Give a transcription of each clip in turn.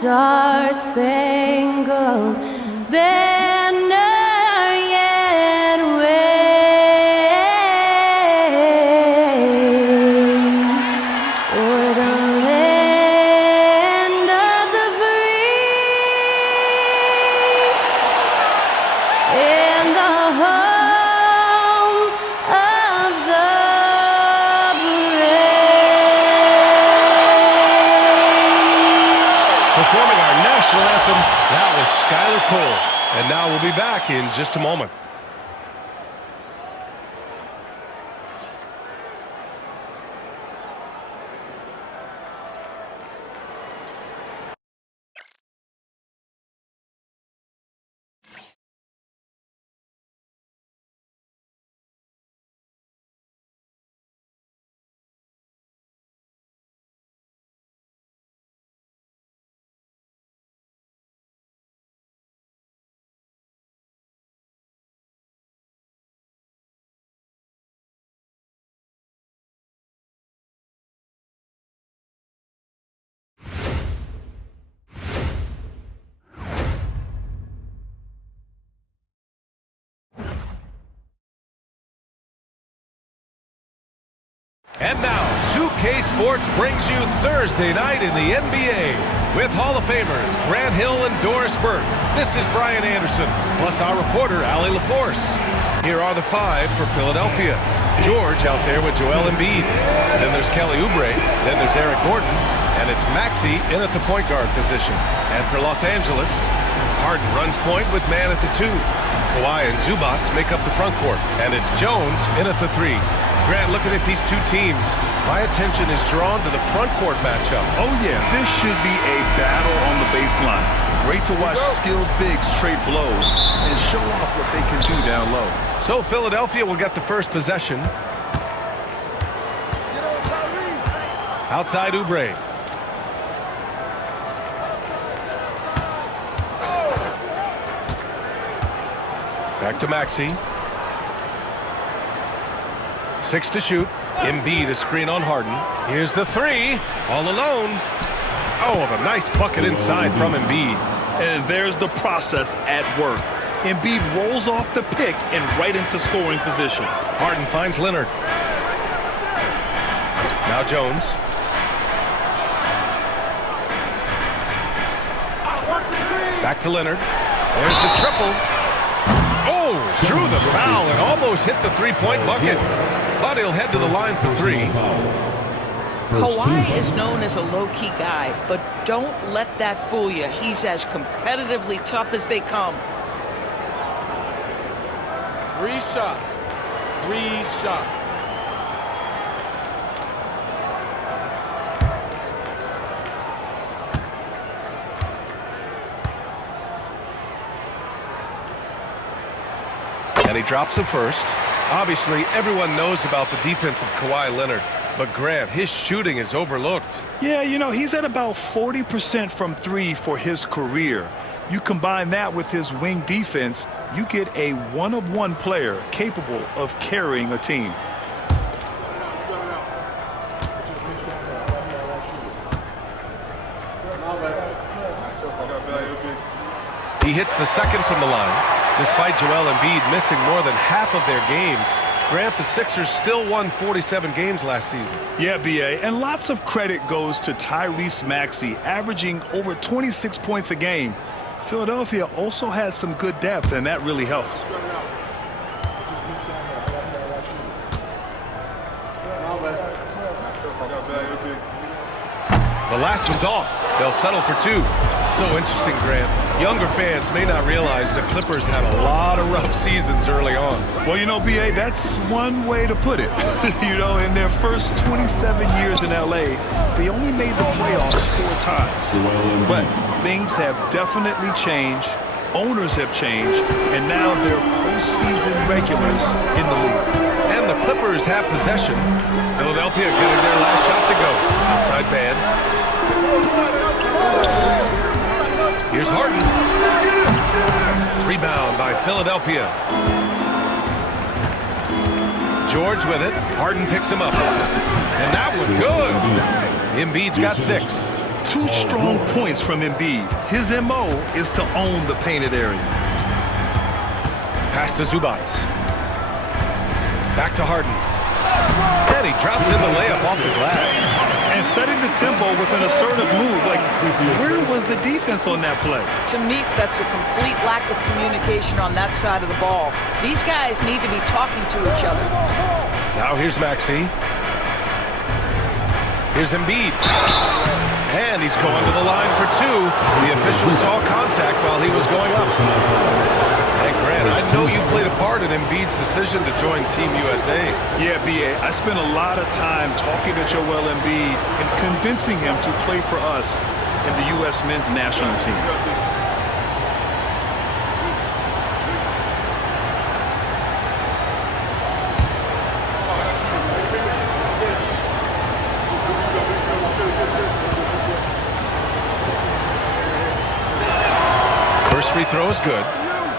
star-spangled banner yet wave o'er the land of the free and the home of the brave. Performing our national anthem, that was Skylar Cole. And now we'll be back in just a moment. And now, 2K Sports brings you Thursday night in the NBA with Hall of Famers Grant Hill and Doris Burke. This is Brian Anderson, plus our reporter, Allie LaForce. Here are the five for Philadelphia. George out there with Joel Embiid. Then there's Kelly Oubre. Then there's Eric Gordon. And it's Maxey in at the point guard position. And for Los Angeles, Harden runs point with man at the 2. Kawhi and Zubac make up the front court. And it's Jones in at the 3. Grant, looking at these two teams, my attention is drawn to the front court matchup. Oh, yeah, this should be a battle on the baseline. Great to watch skilled bigs trade blows and show off what they can do down low. So Philadelphia will get the first possession. Outside Oubre. Back to Maxey. 6 to shoot. Embiid a screen on Harden. Here's the 3. All alone. Oh, the nice bucket inside from Embiid. And there's the process at work. Embiid rolls off the pick and right into scoring position. Harden finds Leonard. Now Jones. Back to Leonard. There's the triple. Oh, drew the foul and almost hit the three-point bucket. But he'll head to the line for 3. Kawhi is known as a low-key guy, but don't let that fool you. He's as competitively tough as they come. 3 shots. 3 shots. And he drops the first. Obviously, everyone knows about the defense of Kawhi Leonard. But Grant, his shooting is overlooked. Yeah, you know, he's at about 40% from 3 for his career. You combine that with his wing defense, you get a one-of-one player capable of carrying a team. He hits the second from the line. Despite Joel Embiid missing more than half of their games, Grant, the Sixers still won 47 games last season. Yeah, B.A., and lots of credit goes to Tyrese Maxey, averaging over 26 points a game. Philadelphia also had some good depth, and that really helped. The last one's off. They'll settle for 2. So interesting, Grant. Younger fans may not realize the Clippers had a lot of rough seasons early on. Well, you know, B.A., that's one way to put it. You know, in their first 27 years in L.A., they only made the playoffs 4 times. But things have definitely changed. Owners have changed. And now they're postseason regulars in the league. And the Clippers have possession. Philadelphia getting their last shot to go. Outside man. Here's Harden. Rebound by Philadelphia. George with it. Harden picks him up. And that one good. Embiid's got 6. 2 strong points from Embiid. His MO is to own the painted area. Pass to Zubac. Back to Harden. And he drops in the layup off the glass. And setting the tempo with an assertive move. Like, where was the defense on that play? To me, that's a complete lack of communication on that side of the ball. These guys need to be talking to each other. Now here's Maxey. Here's Embiid. And he's going to the line for 2. The official saw contact while he was going up. And Grant, I know you played a part in Embiid's decision to join Team USA. Yeah, B.A. I spent a lot of time talking to Joel Embiid and convincing him to play for us in the U.S. men's national team. First free throw is good.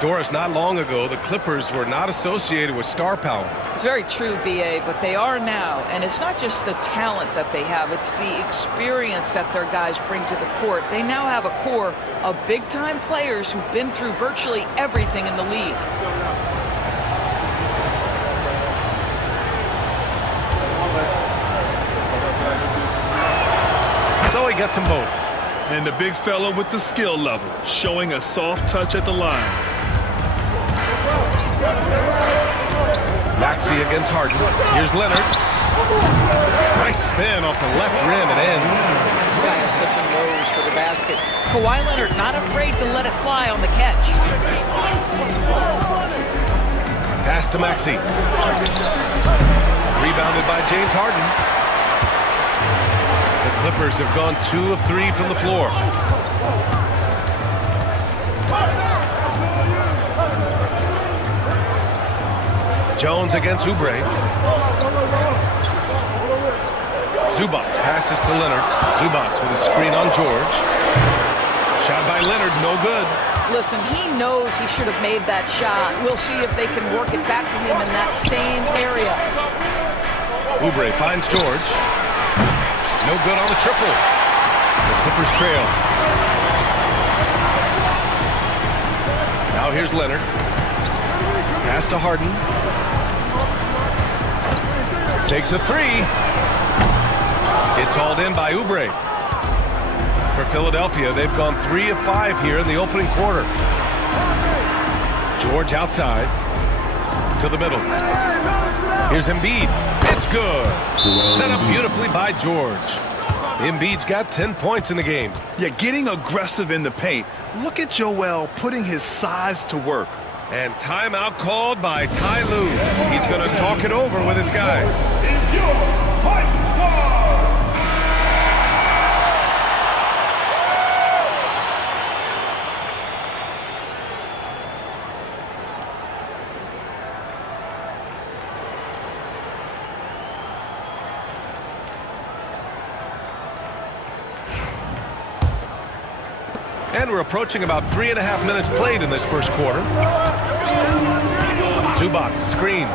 Doris, not long ago, the Clippers were not associated with star power. It's very true, B.A., but they are now. And it's not just the talent that they have. It's the experience that their guys bring to the court. They now have a core of big-time players who've been through virtually everything in the league. So he gets them both. And the big fella with the skill level, showing a soft touch at the line. Maxey against Harden. Here's Leonard. Nice spin off the left rim and in. This guy has such a nose for the basket. Kawhi Leonard not afraid to let it fly on the catch. Pass to Maxey. Rebounded by James Harden. The Clippers have gone 2 of 3 from the floor. Jones against Oubre. Zubac passes to Leonard. Zubac with a screen on George. Shot by Leonard, no good. Listen, he knows he should have made that shot. We'll see if they can work it back to him in that same area. Oubre finds George. No good on the triple. The Clippers trail. Now here's Leonard. Pass to Harden. Takes a 3. It's hauled in by Oubre. For Philadelphia, they've gone 3 of 5 here in the opening quarter. George outside. To the middle. Here's Embiid. It's good. Set up beautifully by George. Embiid's got 10 points in the game. Yeah, getting aggressive in the paint. Look at Joel putting his size to work. And timeout called by Ty Lue. He's going to talk it over with his guys. And we're approaching about 3.5 minutes played in this first quarter. Zubac, screen.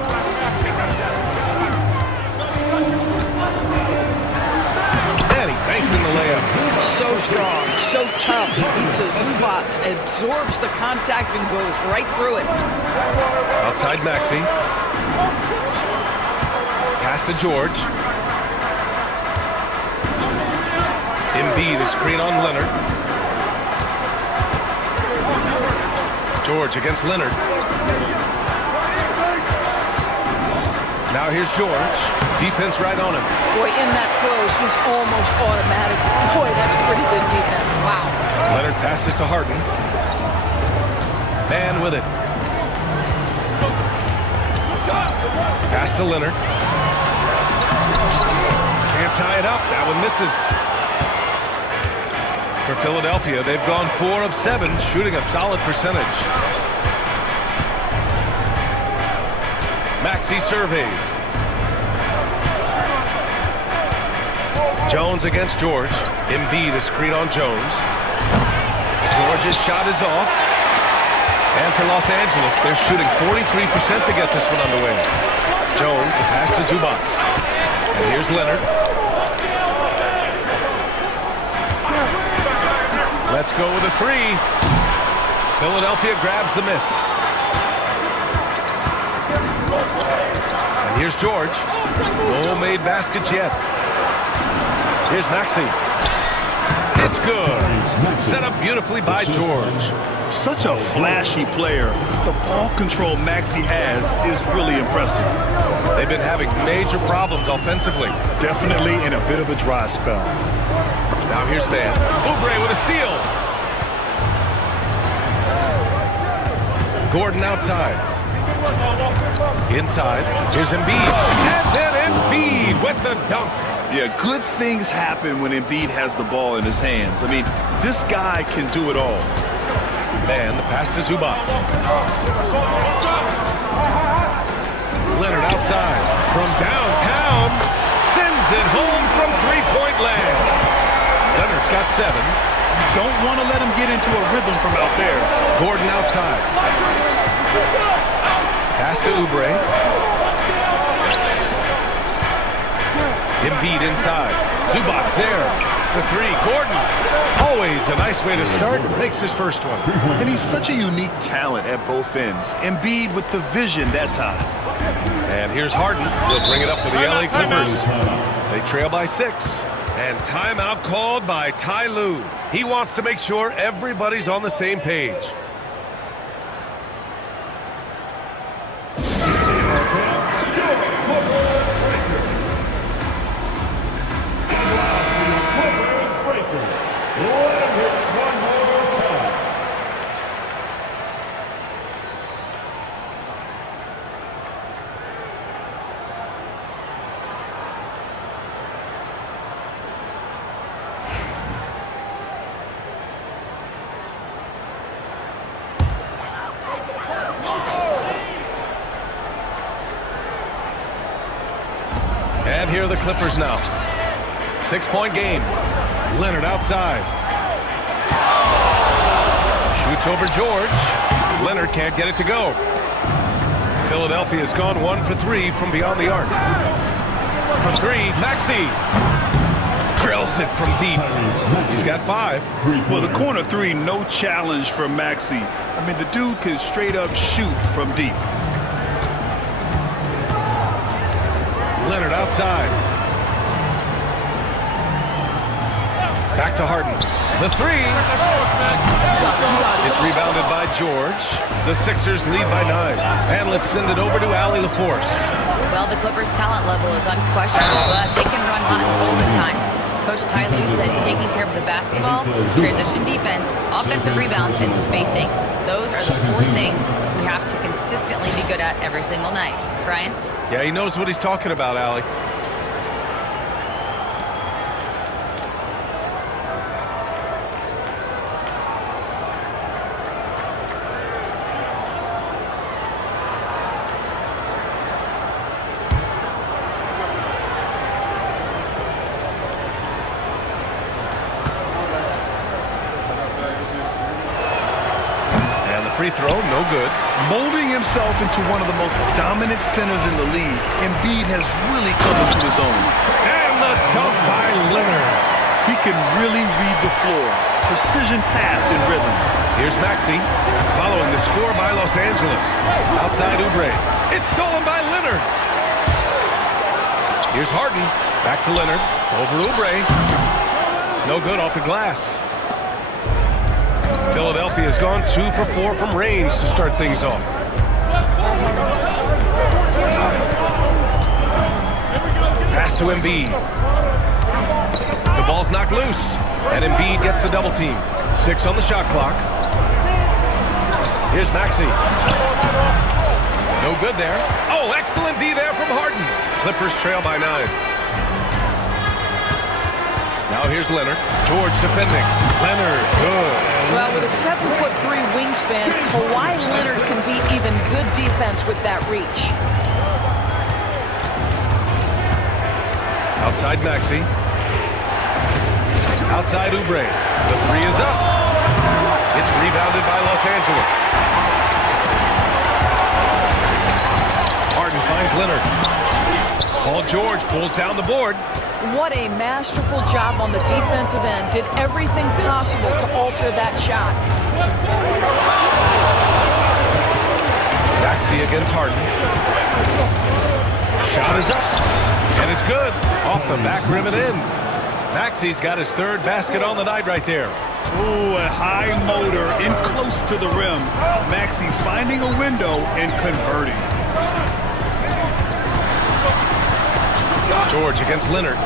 And he banks in the layup. So strong, so tough. He beats the Zubac, absorbs the contact, and goes right through it. Outside Maxey. Pass to George. Embiid, a screen on Leonard. George against Leonard. Now here's George. Defense right on him. Boy, in that close, he's almost automatic. Boy, that's pretty good defense. Wow. Leonard passes to Harden. Man with it. Pass to Leonard. Can't tie it up. That one misses. For Philadelphia, they've gone 4 of 7, shooting a solid percentage. Maxey surveys. Jones against George. Embiid, a screen on Jones. George's shot is off. And for Los Angeles, they're shooting 43% to get this one underway. Jones, the pass to Zubac. And here's Leonard. Let's go with a three. Philadelphia grabs the miss. And here's George. No made baskets yet. Here's Maxey. It's good. Set up beautifully by George. Such a flashy player. The ball control Maxey has is really impressive. They've been having major problems offensively. Definitely in a bit of a dry spell. Now here's Van. Oubre with a steal. Gordon outside. Inside. Here's Embiid. And then Embiid with the dunk. Yeah, good things happen when Embiid has the ball in his hands. I mean, this guy can do it all. And the pass to Zubac. Leonard outside. From downtown. Sends it home from three-point land. Leonard's got 7. Don't want to let him get into a rhythm from out there. Gordon outside. Pass to Oubre. Embiid inside. Zubac there for 3. Gordon. Always a nice way to start. Makes his first one. And he's such a unique talent at both ends. Embiid with the vision that time. And here's Harden. He'll bring it up for the LA Clippers. They trail by 6. And timeout called by Ty Lue. He wants to make sure everybody's on the same page. And here are the Clippers now. 6-point game. Leonard outside. Shoots over George. Leonard can't get it to go. Philadelphia's gone 1 for 3 from beyond the arc. For 3, Maxey. Drills it from deep. He's got 5. Well, the corner 3, no challenge for Maxey. I mean, the dude can straight up shoot from deep. Leonard outside. Back to Harden. The 3. It's rebounded by George. The Sixers lead by 9. And let's send it over to Allie LaForce. Well, the Clippers' talent level is unquestionable, but they can run hot and cold at times. Coach Ty Lue said taking care of the basketball, transition defense, offensive rebounds, and spacing. Those are the 4 things we have to consistently be good at every single night. Brian? Yeah, he knows what he's talking about, Allie. Free throw, no good. Molding himself into one of the most dominant centers in the league, Embiid has really come into his own. And the dunk by Leonard. He can really read the floor. Precision pass in rhythm. Here's Maxey, following the score by Los Angeles. Outside Oubre. It's stolen by Leonard. Here's Harden. Back to Leonard. Over Oubre. No good off the glass. Philadelphia's gone 2 for 4 from range to start things off. Pass to Embiid. The ball's knocked loose, and Embiid gets the double team. 6 on the shot clock. Here's Maxey. No good there. Oh, excellent D there from Harden. Clippers trail by 9. Now here's Leonard. George defending. Leonard, good. Well, with a 7'3" wingspan, Kawhi Leonard can beat even good defense with that reach. Outside Maxey. Outside Oubre. The 3 is up. It's rebounded by Los Angeles. Harden finds Leonard. Paul George pulls down the board. What a masterful job on the defensive end. Did everything possible to alter that shot. Maxey against Harden. Shot is up. And it's good. Off the back rim and in. Maxey's got his third basket on the night right there. Ooh, a high motor in close to the rim. Maxey finding a window and converting. George against Leonard.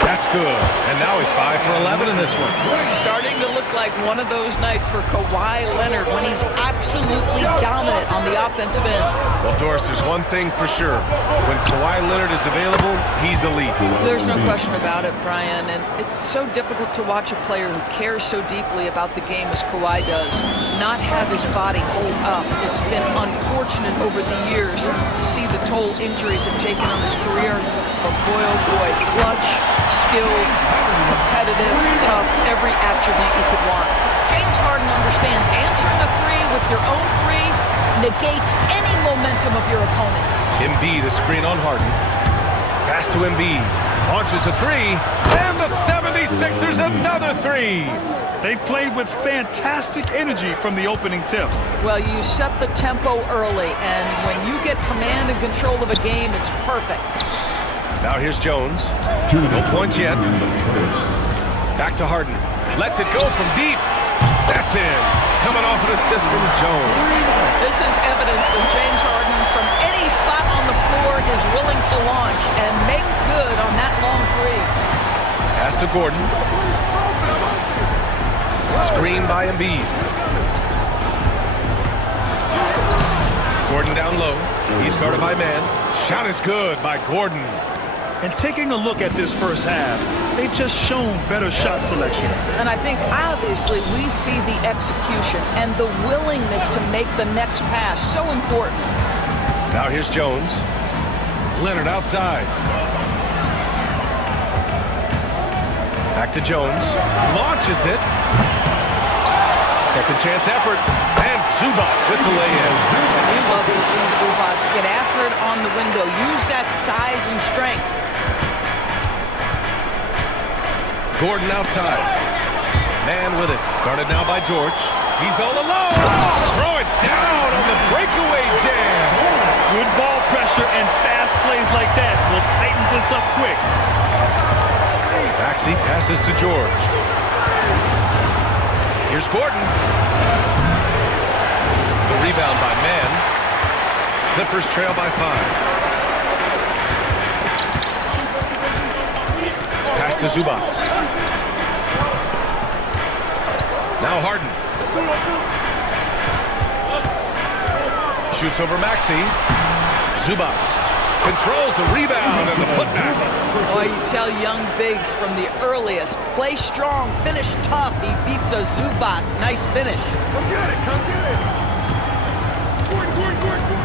That's good. And now he's 5 for 11 in this one. Starting to look like one of those nights for Kawhi Leonard when he's absolutely dominant on the offensive end. Well, Doris, there's one thing for sure. When Kawhi Leonard is available, he's elite. There's no question about it, Brian. And it's so difficult to watch a player who cares so deeply about the game as Kawhi does not have his body hold up. It's been unfortunate over the years to see the toll injuries have taken on his career. But boy, oh boy, clutch, skilled, competitive, tough, every attribute you could want. James Harden understands answering a three with your own three negates any momentum of your opponent. Embiid, a screen on Harden. Pass to Embiid. Launches a three. And the 76ers another three. They played with fantastic energy from the opening tip. Well, you set the tempo early, and when you get command and control of a game, it's perfect. Now here's Jones. No points yet. Back to Harden. Lets it go from deep. That's in. Coming off an assist from Jones. This is evidence that James Harden, from any spot on the floor, is willing to launch and makes good on that long three. Pass to Gordon. Screen by Embiid. Gordon down low. He's guarded by man. Shot is good by Gordon. And taking a look at this first half, they've just shown better shot selection. And I think, obviously, we see the execution and the willingness to make the next pass so important. Now here's Jones. Leonard outside. Back to Jones. Launches it. Second chance effort. And Zubac with the lay-in. We love to see Zubac get after it on the window. Use that size and strength. Gordon outside. Man with it. Guarded now by George. He's all alone. Throw it down on the breakaway jam. Good ball pressure and fast plays like that will tighten this up quick. Maxey passes to George. Here's Gordon. The rebound by Man. Clippers trail by 5. Pass to Zubac. Now Harden. Shoots over Maxey. Zubac controls the rebound and the putback. Boy, you tell young bigs from the earliest, play strong, finish tough. He beats a Zubac. Nice finish. Come get it, come get it. Gordon.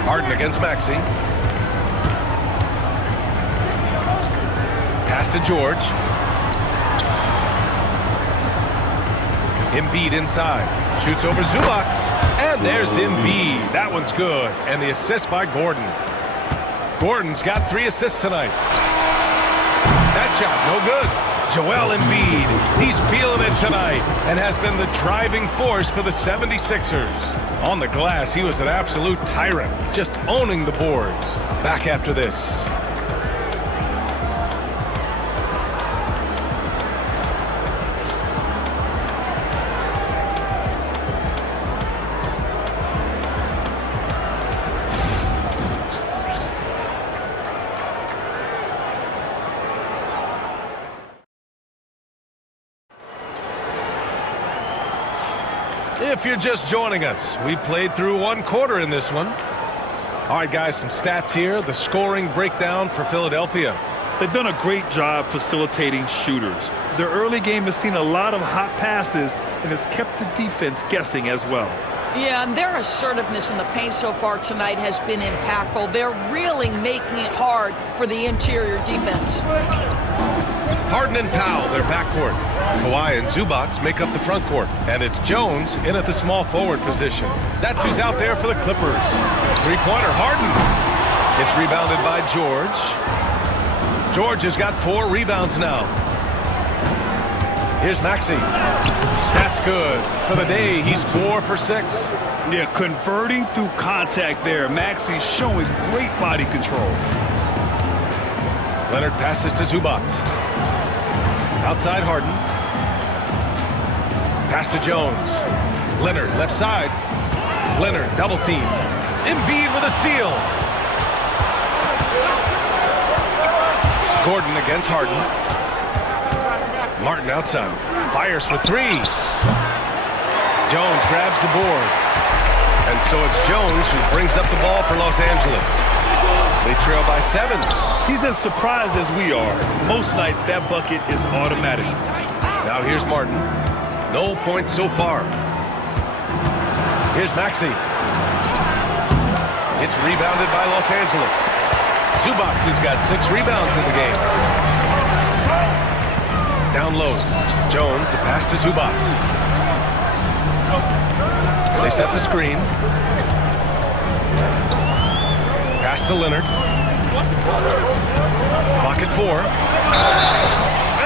Harden against Maxey. Pass to George. Embiid inside. Shoots over Zubac. And there's Embiid. That one's good. And the assist by Gordon. Gordon's got 3 assists tonight. That shot, no good. Joel Embiid, he's feeling it tonight and has been the driving force for the 76ers. On the glass, he was an absolute tyrant, just owning the boards. Back after this. If you're just joining us, we played through 1 quarter in this one. All right, guys, some stats here. The scoring breakdown for Philadelphia. They've done a great job facilitating shooters. Their early game has seen a lot of hot passes and has kept the defense guessing as well. Yeah, and their assertiveness in the paint so far tonight has been impactful. They're really making it hard for the interior defense. Harden and Powell, their backcourt. Kawhi and Zubats make up the front court. And it's Jones in at the small forward position. That's who's out there for the Clippers. Three-pointer, Harden. It's rebounded by George. George has got 4 rebounds now. Here's Maxey. That's good. For the day, he's 4 for 6. Yeah, converting through contact there. Maxey's showing great body control. Leonard passes to Zubats. Outside Harden. Pass to Jones. Leonard left side. Leonard double team. Embiid with a steal. Gordon against Harden. Martin outside. Fires for 3. Jones grabs the board. And so it's Jones who brings up the ball for Los Angeles. They trail by 7. He's as surprised as we are. Most nights that bucket is automatic. Now here's Martin. No points so far. Here's Maxey. It's rebounded by Los Angeles. Zubats has got 6 rebounds in the game. Down low. Jones, the pass to Zubats. They set the screen. Pass to Leonard. Clock at 4.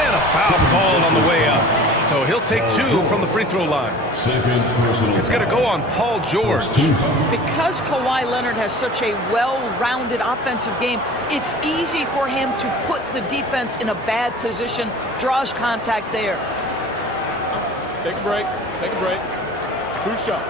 And a foul called on the way up. So he'll take 2 from the free throw line. It's going to go on Paul George. Because Kawhi Leonard has such a well-rounded offensive game, it's easy for him to put the defense in a bad position, draws contact there. Take a break. Take a break. 2 shots.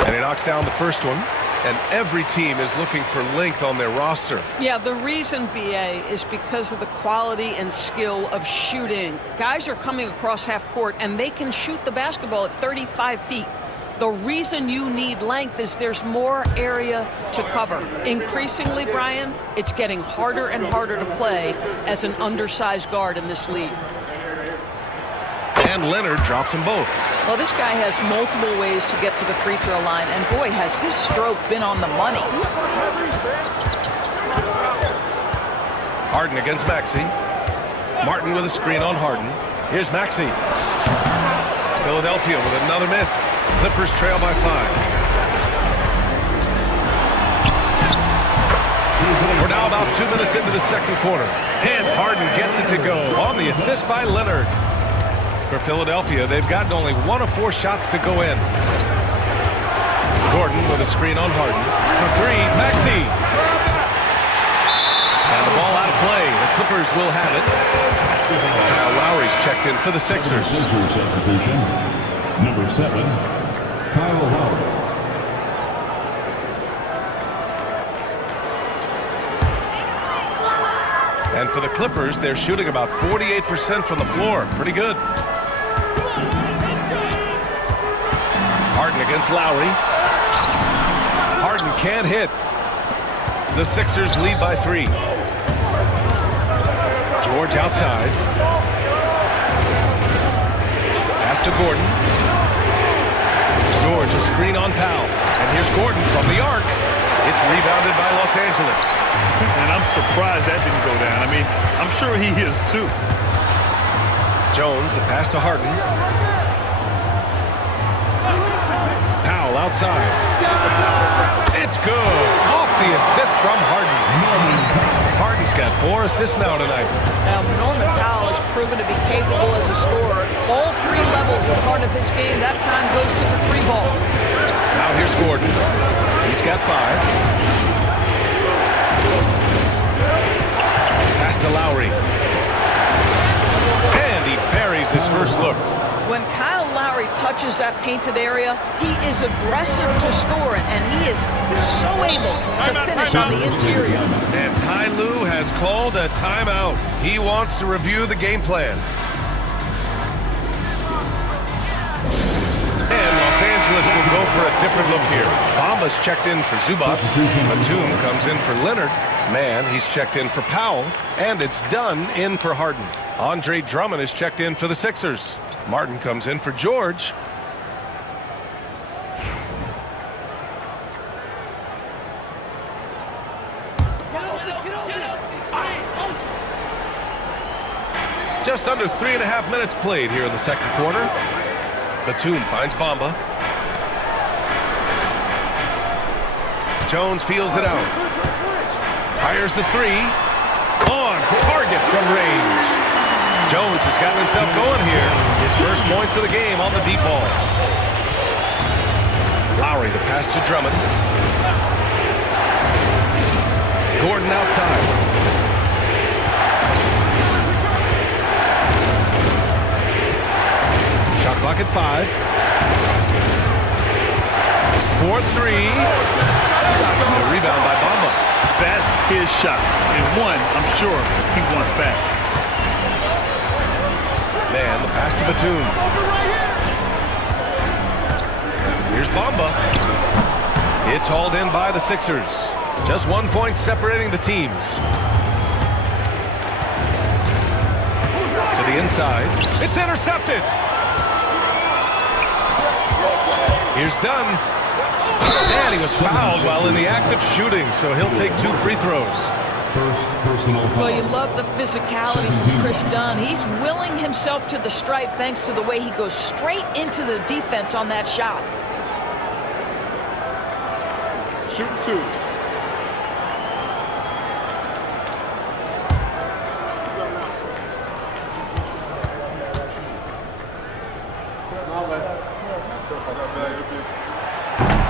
And he knocks down the first one. And every team is looking for length on their roster. Yeah, the reason, BA, is because of the quality and skill of shooting. Guys are coming across half court, and they can shoot the basketball at 35 feet. The reason you need length is there's more area to cover. Increasingly, Brian, it's getting harder and harder to play as an undersized guard in this league. And Leonard drops them both. Well, this guy has multiple ways to get to the free throw line, and boy, has his stroke been on the money. Harden against Maxey. Martin with a screen on Harden. Here's Maxey. Philadelphia with another miss. Clippers trail by 5. We're now about 2 minutes into the second quarter. And Harden gets it to go on the assist by Leonard. For Philadelphia, they've gotten only 1 of 4 shots to go in. Gordon with a screen on Harden. For 3, Maxey. And the ball out of play. The Clippers will have it. Kyle Lowry's checked in for the Sixers. Number 7, Kyle Lowry. And for the Clippers, they're shooting about 48% from the floor. Pretty good. Harden against Lowry. Harden can't hit. The Sixers lead by 3. George outside. Pass to Gordon. George, a screen on Powell. And here's Gordon from the arc. It's rebounded by Los Angeles. And I'm surprised that didn't go down. I mean, I'm sure he is too. Jones, the pass to Harden. Powell outside. It's good. Off the assist from Harden. Harden's got 4 assists now tonight. Now, Norman Powell has proven to be capable as a scorer. All 3 levels are part of his game. That time goes to the 3 ball. Now here's Gordon. He's got 5. Pass to Lowry. And he buries his first look. When Kyle Lowry touches that painted area, he is aggressive to score it, and he is so able to finish on the interior. And Ty Lue has called a timeout. He wants to review the game plan. And Los Angeles will go for a different look here. Bamba's checked in for Zubac. Batum comes in for Leonard. Man, he's checked in for Powell. And it's Dunn in for Harden. Andre Drummond is checked in for the Sixers. Martin comes in for George. Just under 3.5 minutes played here in the second quarter. Batum finds Bamba. Jones feels it out. Fires the three. On target from range. Jones has gotten himself going here. His first points of the game on the deep ball. Lowry the pass to Drummond. Gordon outside. Shot clock at 5. 4-3. The rebound by Bamba. That's his shot. And one, I'm sure he wants back. Man, the pass to Batum. Here's Bamba. It's hauled in by the Sixers. Just 1 point separating the teams. To the inside. It's intercepted. Here's Dunn. And he was fouled while in the act of shooting, so he'll take 2 free throws. First personal foul. Well, you love the physicality from Chris Dunn. He's willing himself to the stripe thanks to the way he goes straight into the defense on that shot. Shooting 2.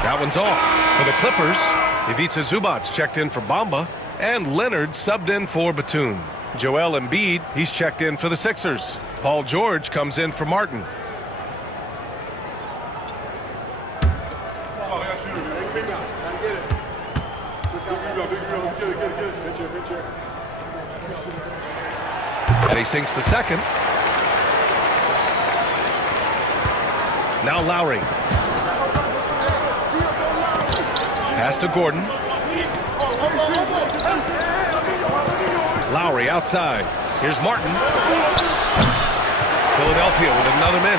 That one's off. For the Clippers, Ivica Zubac checked in for Bamba, and Leonard subbed in for Batum. Joel Embiid, he's checked in for the Sixers. Paul George comes in for Martin. And he sinks the second. Now Lowry. Pass to Gordon. Lowry outside. Here's Martin. Philadelphia with another miss.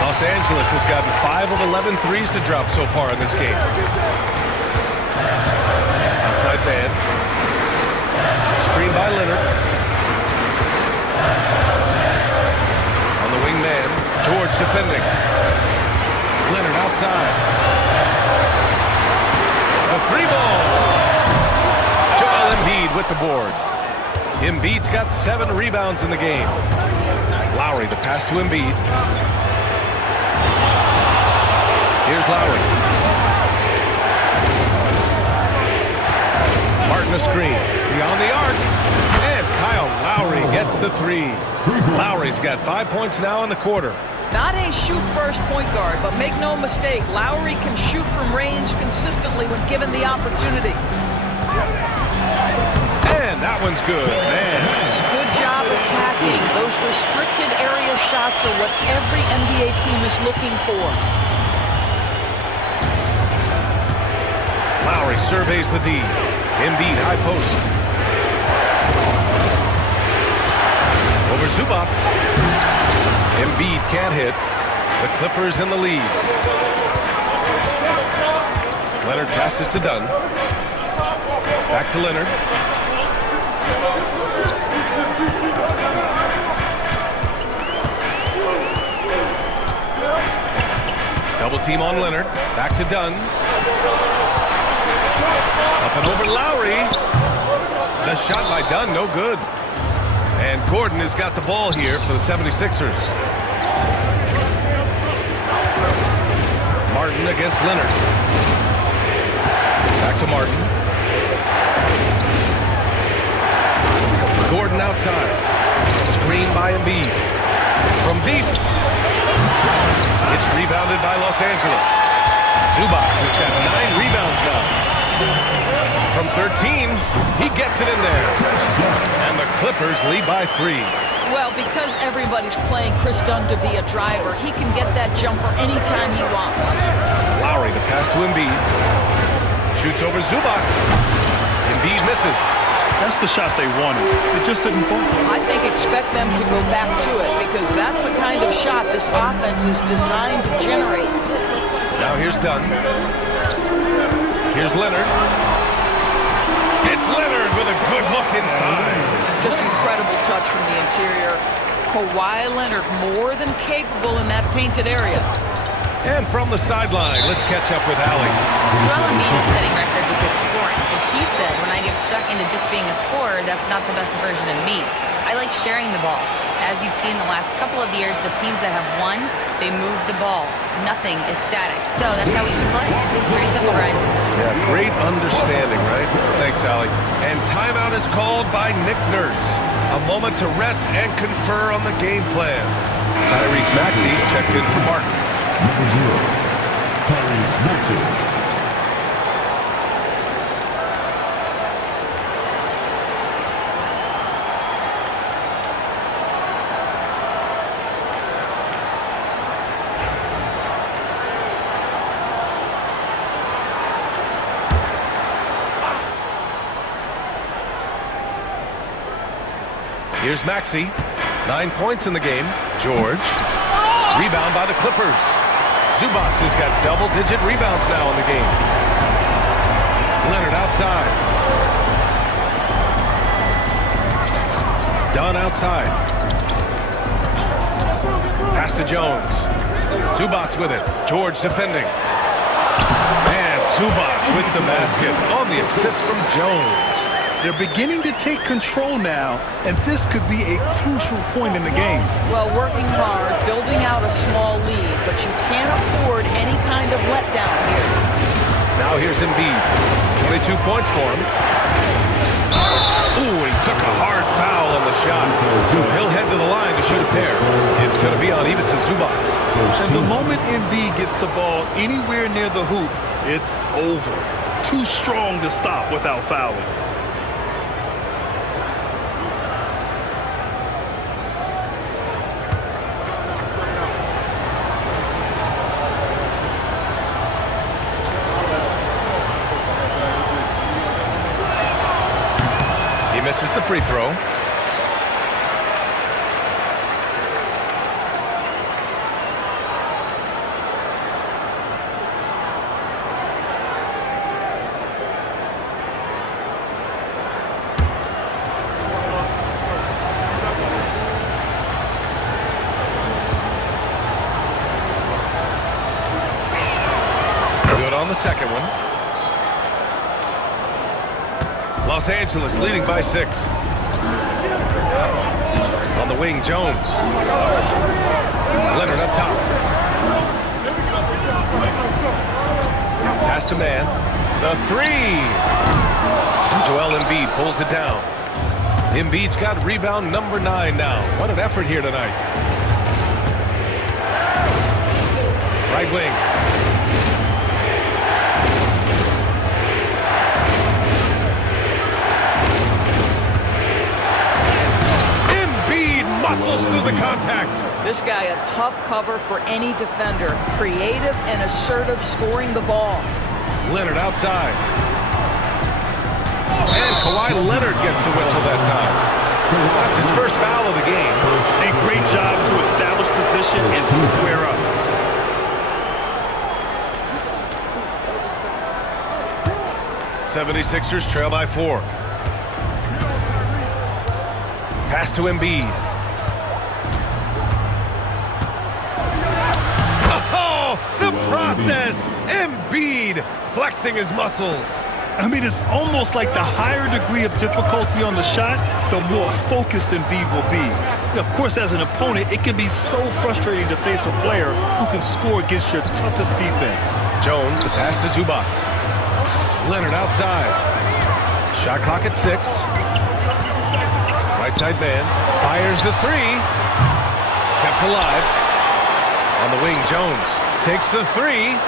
Los Angeles has gotten 5 of 11 threes to drop so far in this game. Outside man. Screen by Leonard. On the wing man. George defending. Leonard outside. The 3-ball. Joel Embiid with the board. Embiid's got 7 rebounds in the game. Lowry the pass to Embiid. Here's Lowry. Martin a screen. Beyond the arc. And Kyle Lowry gets the 3. Lowry's got 5 points now in the quarter. Not a shoot-first point guard, but make no mistake, Lowry can shoot from range consistently when given the opportunity. And that one's good, man. Good job attacking. Those restricted area shots are what every NBA team is looking for. Lowry surveys the D. Embiid high post. Over Zubac. Embiid can't hit. The Clippers in the lead. Leonard passes to Dunn. Back to Leonard. Double team on Leonard. Back to Dunn. Up and over Lowry. The shot by Dunn, no good. And Gordon has got the ball here for the 76ers. Martin against Leonard. Back to Martin. Gordon outside. Screen by Embiid. From deep. It's rebounded by Los Angeles. Zubac has got 9 rebounds now. From 13, he gets it in there. And the Clippers lead by 3. Well, because everybody's playing Chris Dunn to be a driver, he can get that jumper anytime he wants. Lowry, the pass to Embiid. Shoots over Zubac. Embiid misses. That's the shot they wanted. It just didn't fall. I think expect them to go back to it because that's the kind of shot this offense is designed to generate. Now here's Dunn. Here's Leonard. It's Leonard with a good look inside. Just incredible touch from the interior. Kawhi Leonard more than capable in that painted area. And from the sideline, let's catch up with Allie. Joel Embiid is setting records with his scoring. And he said, when I get stuck into just being a scorer, that's not the best version of me. I like sharing the ball. As you've seen the last couple of years, the teams that have won, they move the ball. Nothing is static. So that's how we should play. Pretty simple, Ryan. Yeah, great understanding, right? Thanks, Allie. And timeout is called by Nick Nurse. A moment to rest and confer on the game plan. Tyrese Maxey checked in for Martin. Number 0, Tyrese Maxey. Here's Maxey. 9 points in the game. George. Rebound by the Clippers. Zubac has got double-digit rebounds now in the game. Leonard outside. Dunn outside. Pass to Jones. Zubac with it. George defending. And Zubac with the basket on the assist from Jones. They're beginning to take control now, and this could be a crucial point in the game. Well, working hard, building out a small lead, but you can't afford any kind of letdown here. Now here's Embiid. 22 points for him. Ooh, he took a hard foul on the shot. So he'll head to the line to shoot a pair. It's going to be on even to Zubac. And the moment Embiid gets the ball anywhere near the hoop, it's over. Too strong to stop without fouling. Misses the free throw. Good on the second one. Los Angeles leading by 6. On the wing, Jones. Leonard up top. Pass to man. The 3. Joel Embiid pulls it down. Embiid's got rebound number 9 now. What an effort here tonight. Right wing. Muscles through the contact. This guy a tough cover for any defender. Creative and assertive scoring the ball. Leonard outside. And Kawhi Leonard gets a whistle that time. That's his first foul of the game. A great job to establish position and square up. '76ers trail by 4. Pass to Embiid. The process! Embiid flexing his muscles. I mean, it's almost like the higher degree of difficulty on the shot, the more focused Embiid will be. Of course, as an opponent, it can be so frustrating to face a player who can score against your toughest defense. Jones, the pass to Zubac. Leonard outside. Shot clock at 6. Right side man. Fires the 3. Kept alive. On the wing, Jones. Takes the 3,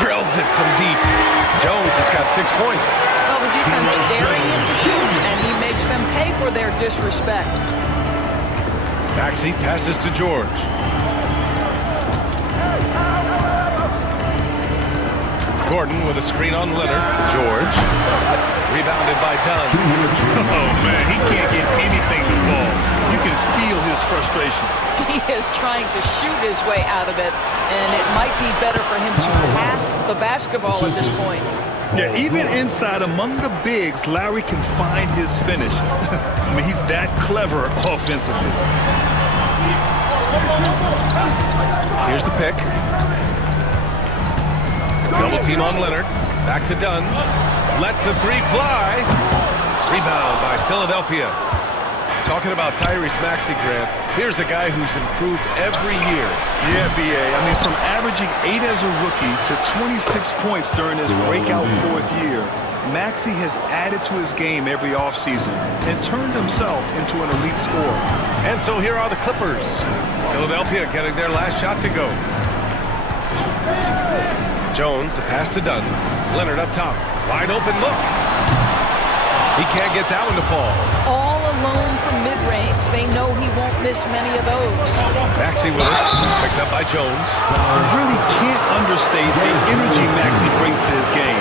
drills it from deep. Jones has got 6 points. Well, the defense daring him to shoot, and he makes them pay for their disrespect. Maxey passes to George. Gordon with a screen on Leonard. George. Rebounded by Dunn. Oh, man, he can't get anything to fall. You can feel his frustration. He is trying to shoot his way out of it, and it might be better for him to pass the basketball at this point. Yeah, even inside among the bigs, Lowry can find his finish. I mean, he's that clever offensively. Here's the pick. Double team on Leonard. Back to Dunn. Lets the three fly. Rebound by Philadelphia. Talking about Tyrese Maxey, Grant, here's a guy who's improved every year. Yeah, B.A. I mean, from averaging 8 as a rookie to 26 points during his breakout 4th year, Maxey has added to his game every offseason and turned himself into an elite scorer. And so here are the Clippers. Philadelphia getting their last shot to go. Jones, the pass to Dunn. Leonard up top. Wide open look. He can't get that one to fall. All alone from mid-range. They know he won't miss many of those. Maxey with it. He's picked up by Jones. I really can't understate the energy Maxey brings to his game.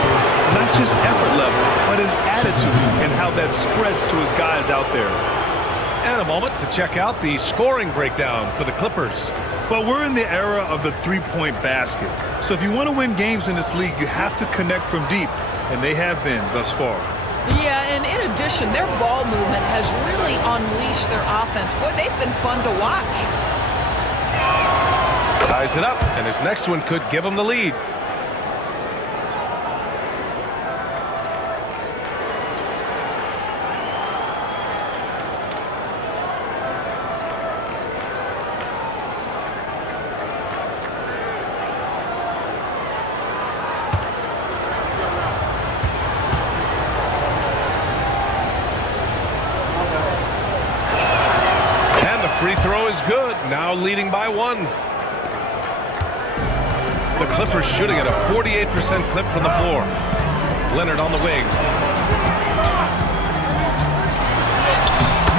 Not just effort level, but his attitude and how that spreads to his guys out there. And a moment to check out the scoring breakdown for the Clippers. But we're in the era of the three-point basket. So if you want to win games in this league, you have to connect from deep, and they have been thus far. Yeah, and in addition, their ball movement has really unleashed their offense. Boy, they've been fun to watch. Ties it up, and his next one could give him the lead. Free throw is good, now leading by 1. The Clippers shooting at a 48% clip from the floor. Leonard on the wing.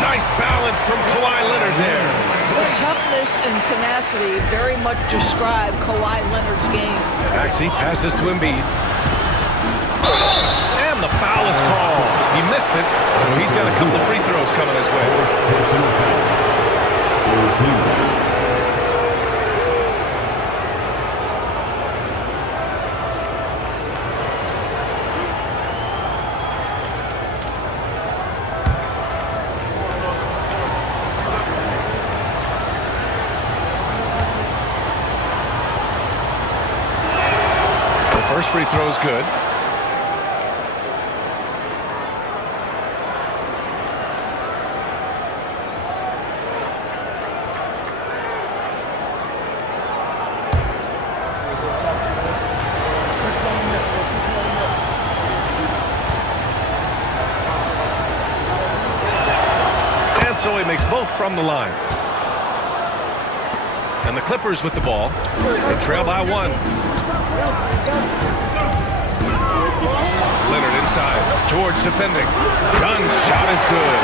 Nice balance from Kawhi Leonard there. The toughness and tenacity very much describe Kawhi Leonard's game. Maxey passes to Embiid. And the foul is called. He missed it, so he's got a couple of free throws coming his way. The first free throw is good. So he makes both from the line. And the Clippers with the ball. They trail by 1. Leonard inside. George defending. Dunn shot is good.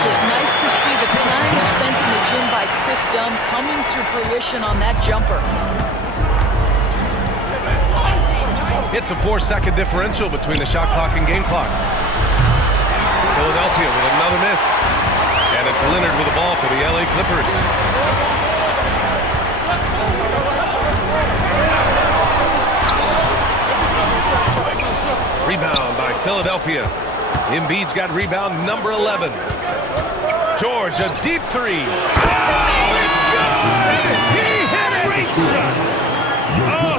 Just nice to see the time spent in the gym by Chris Dunn coming to fruition on that jumper. It's a 4-second differential between the shot clock and game clock. Philadelphia with another miss. And it's Leonard with the ball for the LA Clippers. Rebound by Philadelphia. Embiid's got rebound number 11. George, a deep 3. Oh, it's good! He hit it! Great shot! Oh,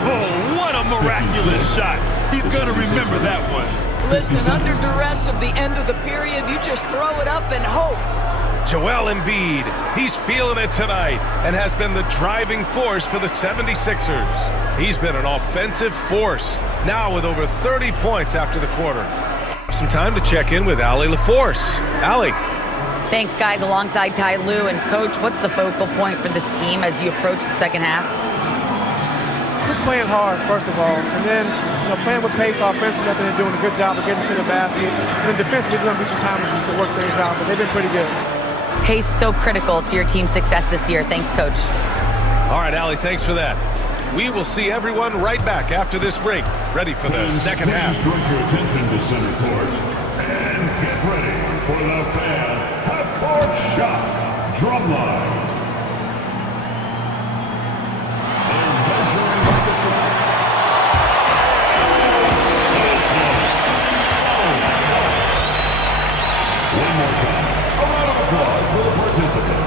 what a miraculous shot. He's going to remember that one. Listen, under duress of the end of the period, you just throw it up and hope. Joel Embiid, he's feeling it tonight and has been the driving force for the 76ers. He's been an offensive force, now with over 30 points after the quarter. Some time to check in with Allie LaForce. Allie. Thanks, guys. Alongside Ty Lue and Coach, what's the focal point for this team as you approach the second half? Just playing hard, first of all, and then playing with pace offensively. I think they're doing a good job of getting to the basket. And then defensively, there's going to be some time to work things out, but they've been pretty good. Pace so critical to your team's success this year. Thanks, Coach. All right, Allie, thanks for that. We will see everyone right back after this break, ready for the second half. Direct your attention to center court and get ready for the fan half-court shot drumline. They're measuring up the shot. One more time. A round of applause for the participants.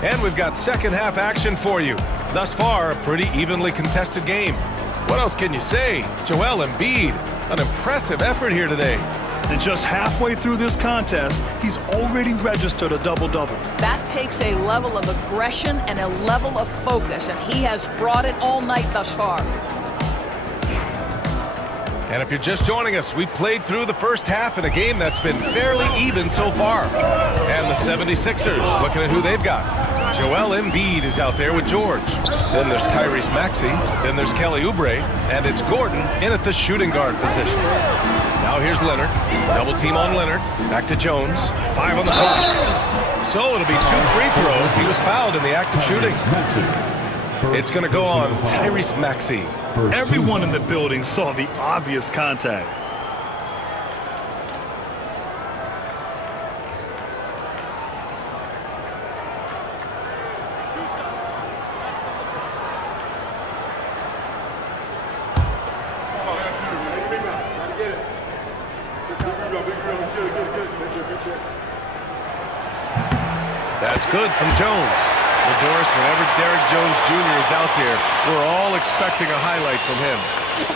And we've got second half action for you. Thus far, a pretty evenly contested game. What else can you say? Joel Embiid, an impressive effort here today. And just halfway through this contest, he's already registered a double-double. That takes a level of aggression and a level of focus, and he has brought it all night thus far. And if you're just joining us, we played through the first half in a game that's been fairly even so far. And the 76ers, looking at who they've got. Joel Embiid is out there with George. Then there's Tyrese Maxey. Then there's Kelly Oubre. And it's Gordon in at the shooting guard position. Now here's Leonard. Double team on Leonard. Back to Jones. 5 on the clock. So it'll be 2 free throws. He was fouled in the act of shooting. It's going to go on Tyrese Maxey. Everyone in the building saw the obvious contact. That's good from Jones. Well, Doris, whenever Derrick Jones Jr. is out there, we're all expecting a highlight from him.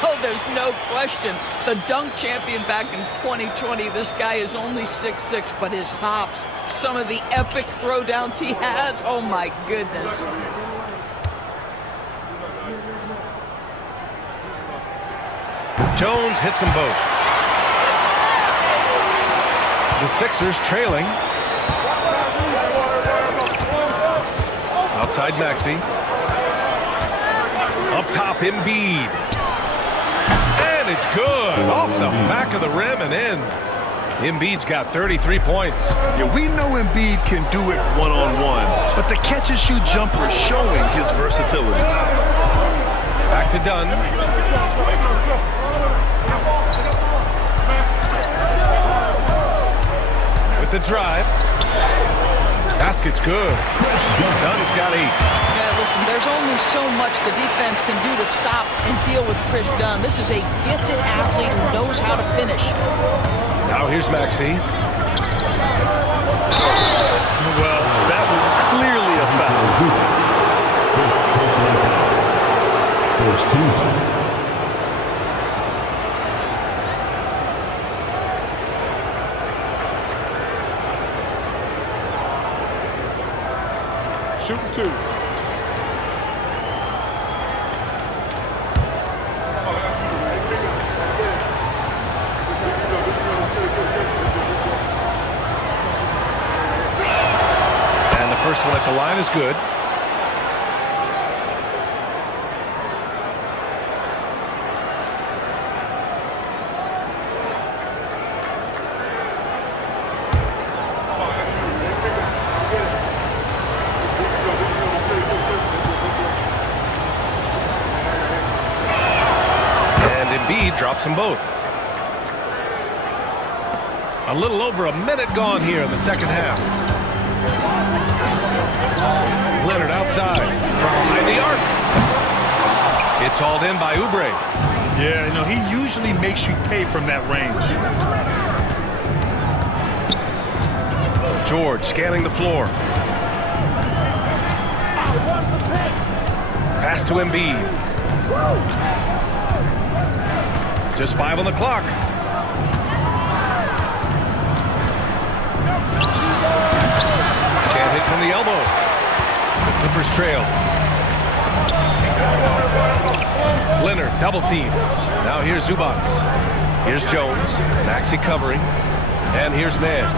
Oh, there's no question. The dunk champion back in 2020, this guy is only 6'6", but his hops, some of the epic throwdowns he has, oh my goodness. Jones hits them both. The Sixers trailing. Outside Maxey. Up top, Embiid. And it's good. Off the back of the rim and in. Embiid's got 33 points. Yeah, we know Embiid can do it one-on-one, but the catch-and-shoot jumper is showing his versatility. Back to Dunn. With the drive. Basket's good. Dunn's got 8. Yeah, listen, there's only so much the defense can do to stop and deal with Chris Dunn. This is a gifted athlete who knows how to finish. Now here's Maxey. Well, that was clearly a foul. First team. Shooting 2. And the first one at the line is good. Drops them both. A little over a minute gone here in the second half. Leonard outside from behind the arc. It's hauled in by Oubre. Yeah, you know, he usually makes you pay from that range. George scanning the floor. Pass to Embiid. Just 5 on the clock. Can't hit from the elbow. The Clippers trail. Leonard, double team. Now here's Zubats. Here's Jones. Maxey covering. And here's Mann.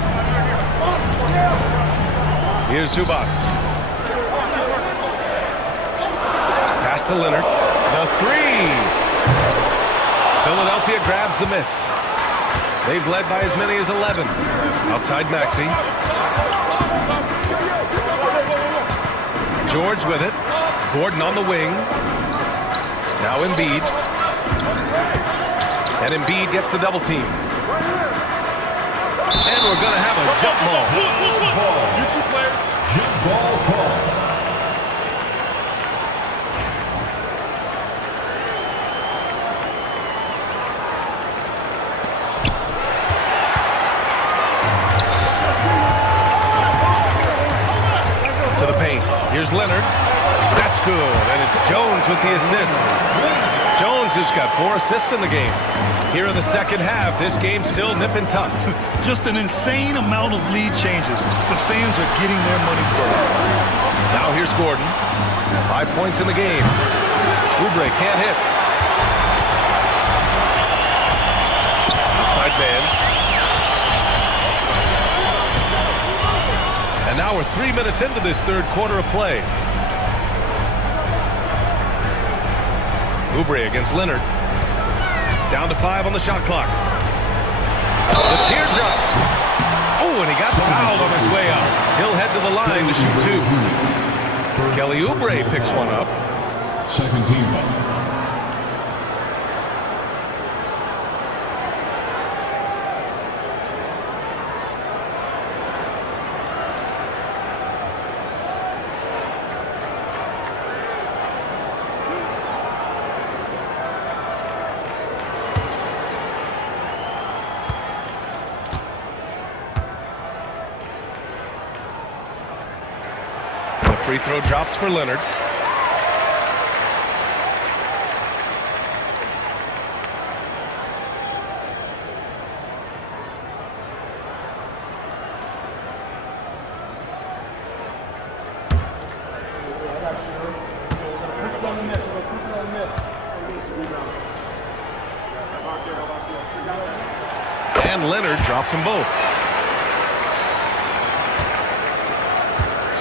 Here's Zubats. Pass to Leonard. The three. Philadelphia grabs the miss. They've led by as many as 11. Outside Maxey. George with it. Gordon on the wing. Now Embiid. And Embiid gets the double team. And we're going to have a jump ball. You two players. Jump ball call. To the paint. Here's Leonard. That's good. And it's Jones with the assist. Jones has got 4 assists in the game. Here in the second half, this game's still nip and tuck. Just an insane amount of lead changes. The fans are getting their money's worth. Now here's Gordon. 5 points in the game. Oubre can't hit. Outside man. And now we're 3 minutes into this third quarter of play. Oubre against Leonard. Down to 5 on the shot clock. The teardrop. Oh, and he got fouled on his way up. He'll head to the line to shoot 2. Kelly Oubre picks one up. Second team foul. Free throw drops for Leonard. And Leonard drops them both.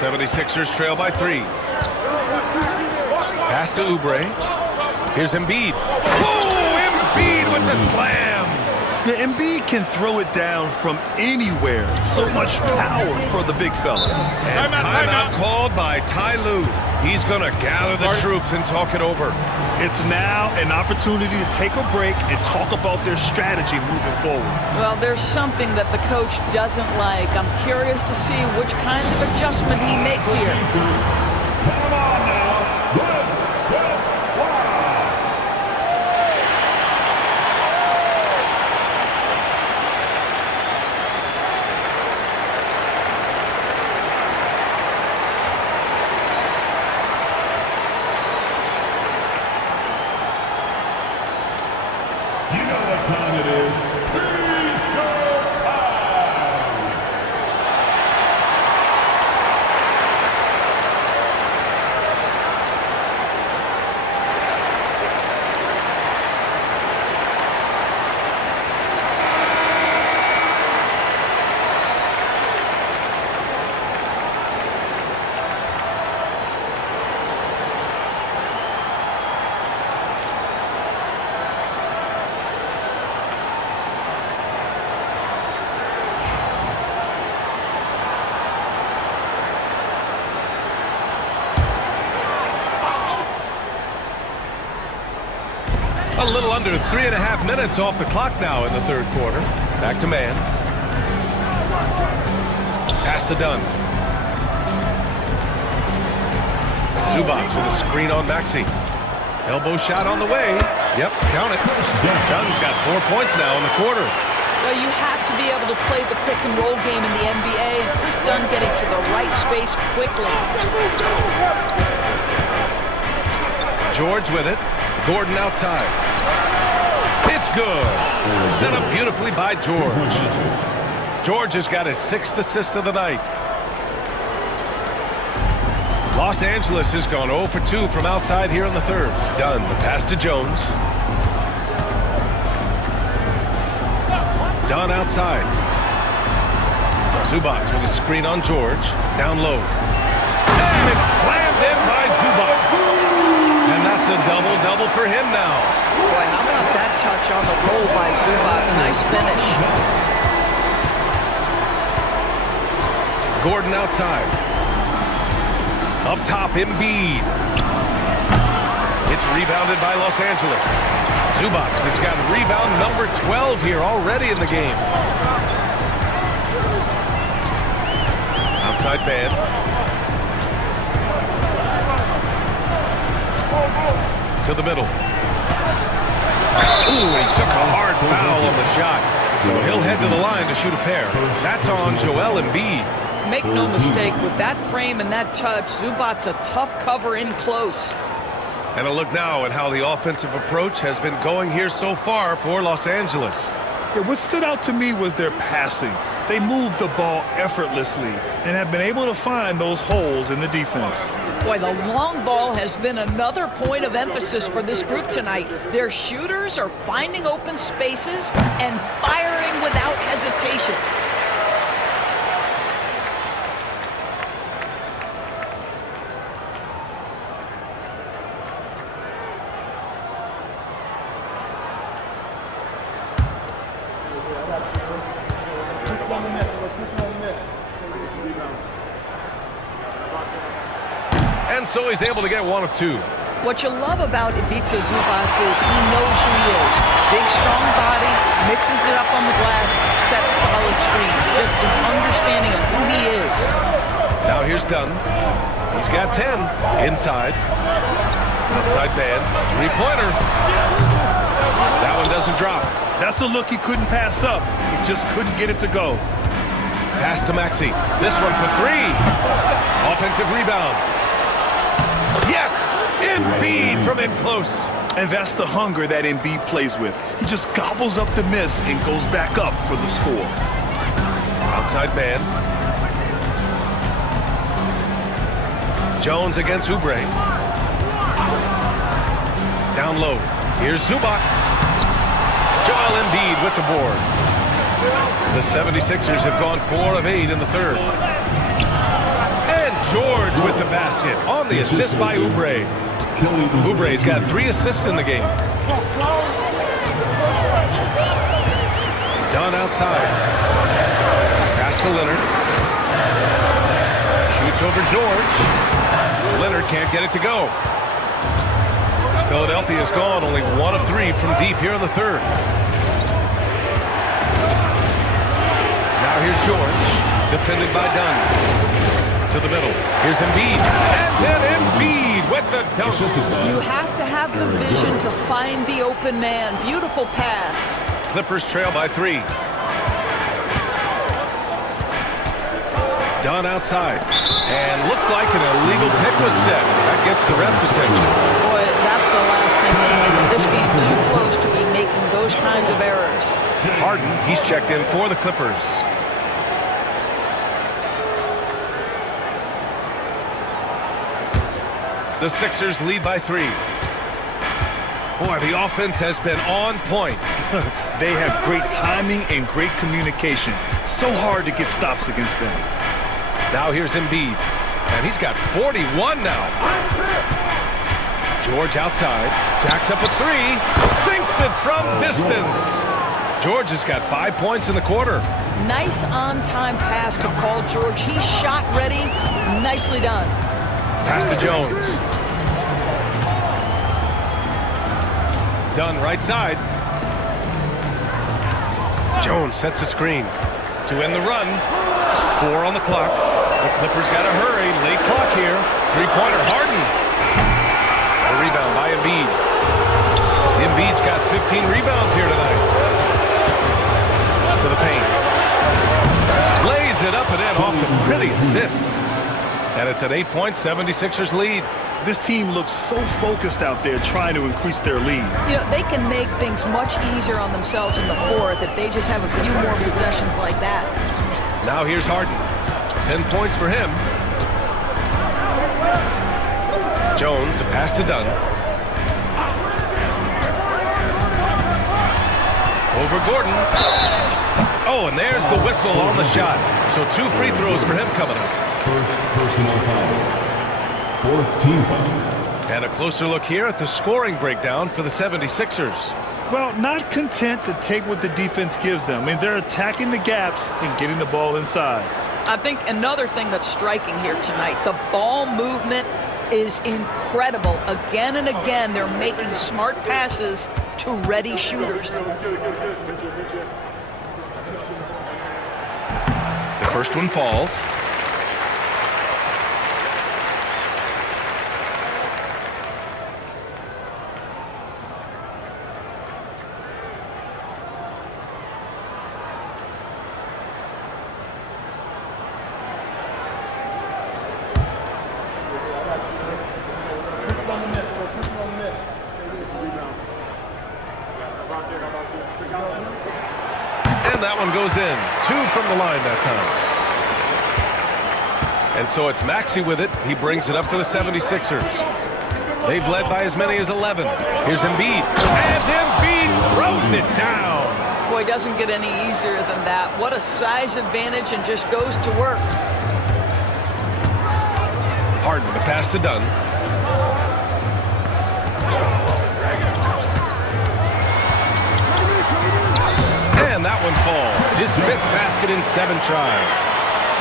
76ers trail by 3. Pass to Oubre. Here's Embiid. Oh, Embiid with the slam. Yeah, Embiid can throw it down from anywhere. So much power for the big fella. And timeout called by Ty Lue. He's going to gather the troops and talk it over. It's now an opportunity to take a break and talk about their strategy moving forward. Well, there's something that the coach doesn't like. I'm curious to see which kind of adjustment he makes here. Come on now. Let's get wild. You know what time it is. Pre-show time. A little under 3.5 minutes off the clock now in the third quarter. Back to man. Pass to Dunn. Zubats with a screen on Maxey. Elbow shot on the way. Yep, count it. Dunn's got 4 points now in the quarter. Well, you have to be able to play the pick and roll game in the NBA, and Chris Dunn getting to the right space quickly. George with it. Gordon outside. It's good. Set up beautifully by George. George has got his 6th assist of the night. Los Angeles has gone 0 for 2 from outside here in the 3rd. Dunn, the pass to Jones. Dunn outside. Zubac with a screen on George. Down low. And it's slammed in by Zubac. And that's a double-double for him now. Boy, how about that touch on the roll by Zubac? Nice finish. Gordon outside. Up top, Embiid. It's rebounded by Los Angeles. Zubac has got rebound number 12 here already in the game. Outside man. To the middle. Ooh, he took a hard foul on the shot. So he'll head to the line to shoot a pair. That's on Joel Embiid. Make no mistake, with that frame and that touch, Zubac's a tough cover in close. And a look now at how the offensive approach has been going here so far for Los Angeles. Yeah, what stood out to me was their passing. They moved the ball effortlessly and have been able to find those holes in the defense. Boy, the long ball has been another point of emphasis for this group tonight. Their shooters are finding open spaces and firing without hesitation. And so he's able to get 1 of 2. What you love about Ivica Zubac is he knows who he is. Big, strong body, mixes it up on the glass, sets solid screens. Just an understanding of who he is. Now here's Dunn. He's got 10. Inside. Outside man. 3-pointer. That one doesn't drop. That's a look he couldn't pass up. He just couldn't get it to go. Pass to Maxey. This one for 3. Offensive rebound. Yes! Embiid from in close. And that's the hunger that Embiid plays with. He just gobbles up the miss and goes back up for the score. Outside man. Jones against Oubre. Down low. Here's Zubac. Joel Embiid with the board. The 76ers have gone 4 of 8 in the 3rd. And George with the basket on the assist by Oubre. Oubre's got 3 assists in the game. Dunn outside. Pass to Leonard. Shoots over George. Leonard can't get it to go. Philadelphia's gone only 1 of 3 from deep here in the 3rd. Now here's George, defended by Dunn. To the middle. Here's Embiid. And then Embiid with the dunk. You have to have the vision to find the open man. Beautiful pass. Clippers trail by 3. Dunn outside. And looks like an illegal pick was set. That gets the ref's attention. Boy, that's the last thing they need. This game too close to be making those kinds of errors. Harden, he's checked in for the Clippers. The Sixers lead by 3. Boy, the offense has been on point. They have great timing and great communication. So hard to get stops against them. Now here's Embiid, and he's got 41 now. George outside, jacks up a 3, sinks it from distance. George has got 5 points in the quarter. Nice on-time pass to Paul George. He's shot ready. Nicely done. Pass to Jones. Dunn right side. Jones sets a screen to end the run. 4 on the clock. The Clippers got to hurry. Late clock here. 3-pointer Harden. The rebound by Embiid. Embiid's got 15 rebounds here tonight. To the paint. Lays it up and in off the pretty assist. And it's an 8-point 76ers lead. This team looks so focused out there trying to increase their lead. You know, they can make things much easier on themselves in the fourth if they just have a few more possessions like that. Now here's Harden. 10 points for him. Jones, the pass to Dunn. Over Gordon. Oh, and there's the whistle on the shot. So 2 free throws for him coming up. First personal foul. 4th team foul. And a closer look here at the scoring breakdown for the 76ers. Well, not content to take what the defense gives them. I mean, they're attacking the gaps and getting the ball inside. I think another thing that's striking here tonight, the ball movement is incredible. Again and again, they're making smart passes to ready shooters. The first one falls. And that one goes in. 2 from the line that time. And so it's Maxey with it. He brings it up for the 76ers. They've led by as many as 11. Here's Embiid. And Embiid throws it down. Boy, it doesn't get any easier than that. What a size advantage, and just goes to work. Harden, the pass to Dunn. And that one falls. His 5th basket in 7 tries.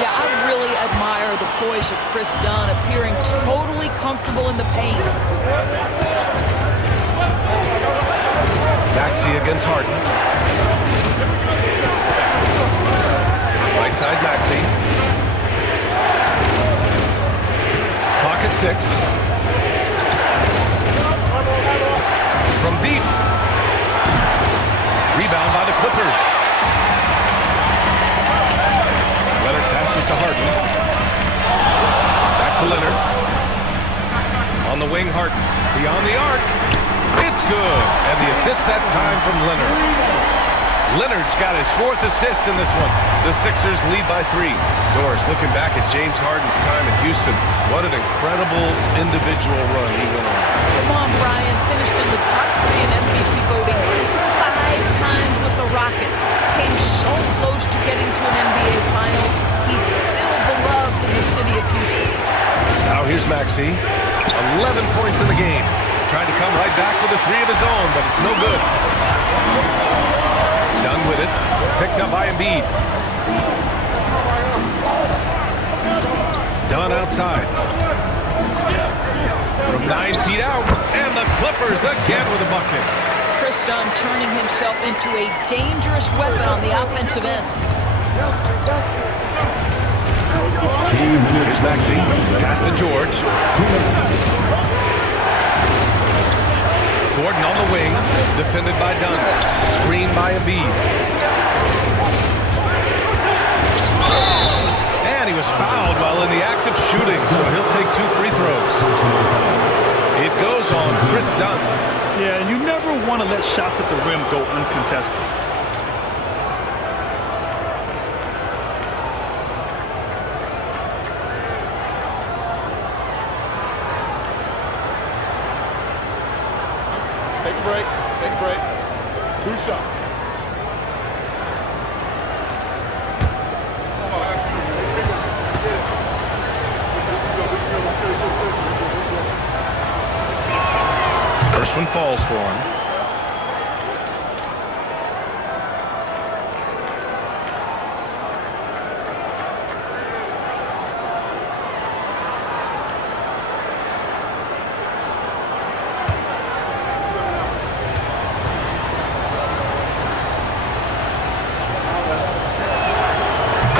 Yeah, I really admire the poise of Chris Dunn, appearing totally comfortable in the paint. Maxey against Harden. Right side Maxey. Clock at 6. From deep. Rebound by the Clippers. Leonard passes to Harden. Back to Leonard. On the wing, Harden. Beyond the arc. It's good. And the assist that time from Leonard. Leonard's got his 4th assist in this one. The Sixers lead by 3. Doris, looking back at James Harden's time in Houston, what an incredible individual run he went on. Come on, Brian. Finished in the top 3 in MVP voting 5 times with the Rockets. Came so close to getting to an NBA Finals. He's still beloved in the city of Houston. Now here's Maxey. 11 points in the game. Trying to come right back with a 3 of his own, but it's no good. Done with it. Picked up by Embiid. Dunn outside. From 9 feet out. And the Clippers again with a bucket. Chris Dunn turning himself into a dangerous weapon on the offensive end. Here's Maxey. Pass to George. Gordon on the wing. Defended by Dunn. Screened by Embiid. And he was fouled while in the act of shooting, so he'll take 2 free throws. It goes on Chris Dunn. Yeah, and you never want to let shots at the rim go uncontested. Take a break. Take a break. 2 shots. First one falls for him.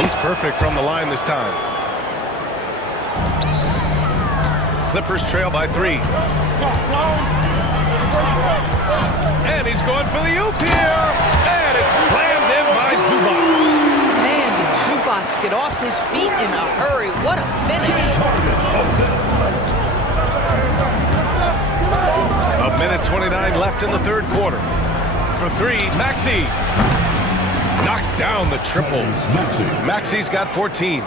He's perfect from the line this time. Clippers trail by 3. And he's going for the oop here. And it's slammed in by Zubac. Zubac. Man, did Zubac get off his feet in a hurry. What a finish. A minute 29 left in the third quarter. For three, Maxey. Knocks down the triple. Maxey's got 14.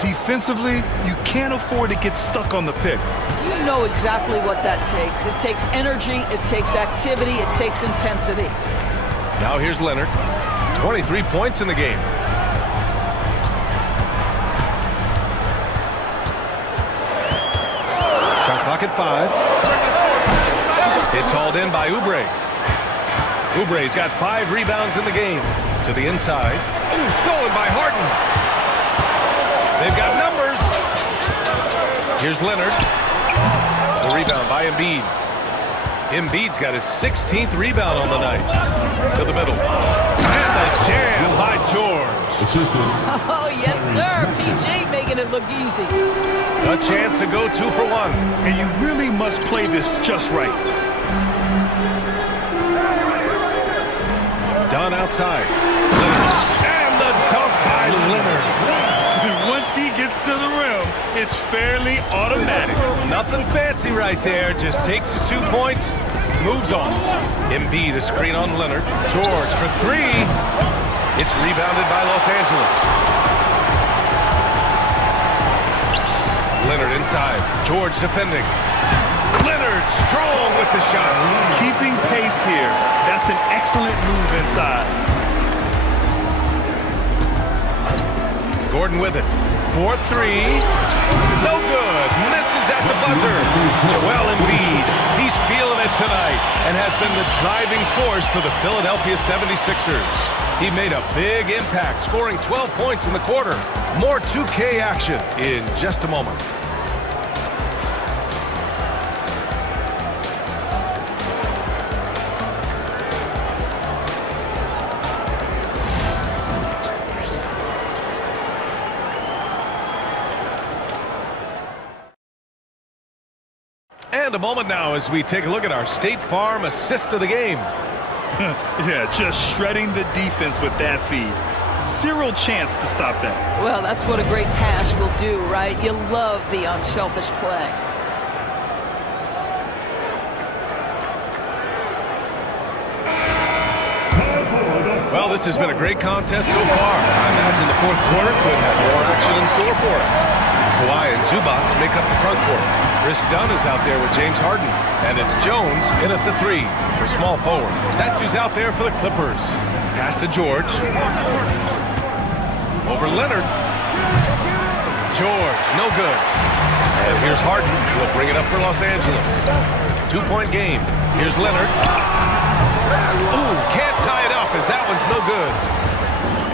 Defensively, you can't afford to get stuck on the pick. You know exactly what that takes. It takes energy, it takes activity, it takes intensity. Now here's Leonard. 23 points in the game. Shot clock at 5. It's hauled in by Oubre. Oubre's got 5 rebounds in the game. To the inside. Ooh, stolen by Harden. They've got numbers. Here's Leonard. The rebound by Embiid. Embiid's got his 16th rebound on the night. To the middle. And the jam by George. Oh, yes, sir. PJ making it look easy. A chance to go 2 for 1. And you really must play this just right. Dunn outside. And the dunk by Leonard. Once he gets to the rim, it's fairly automatic. Nothing fancy right there. Just takes his 2 points, moves on. Embiid a screen on Leonard. George for 3. It's rebounded by Los Angeles. Leonard inside. George defending. Leonard strong with the shot. Keeping pace here. That's an excellent move inside. Gordon with it. 4-3. No good. Misses at the buzzer. Joel Embiid. He's feeling it tonight and has been the driving force for the Philadelphia 76ers. He made a big impact, scoring 12 points in the quarter. More 2K action in just a moment. And a moment now as we take a look at our State Farm assist of the game. Yeah, just shredding the defense with that feed. Zero chance to stop that. Well, that's what a great pass will do, right? You love the unselfish play. Well, this has been a great contest so far. I imagine the fourth quarter could have more action in store for us. Kawhi and Zubac make up the front court. Chris Dunn is out there with James Harden. And it's Jones in at the 3, the small forward. That's who's out there for the Clippers. Pass to George. Over Leonard. George, no good. And here's Harden. He'll bring it up for Los Angeles. 2-point game. Here's Leonard. Ooh, can't tie it up as that one's no good.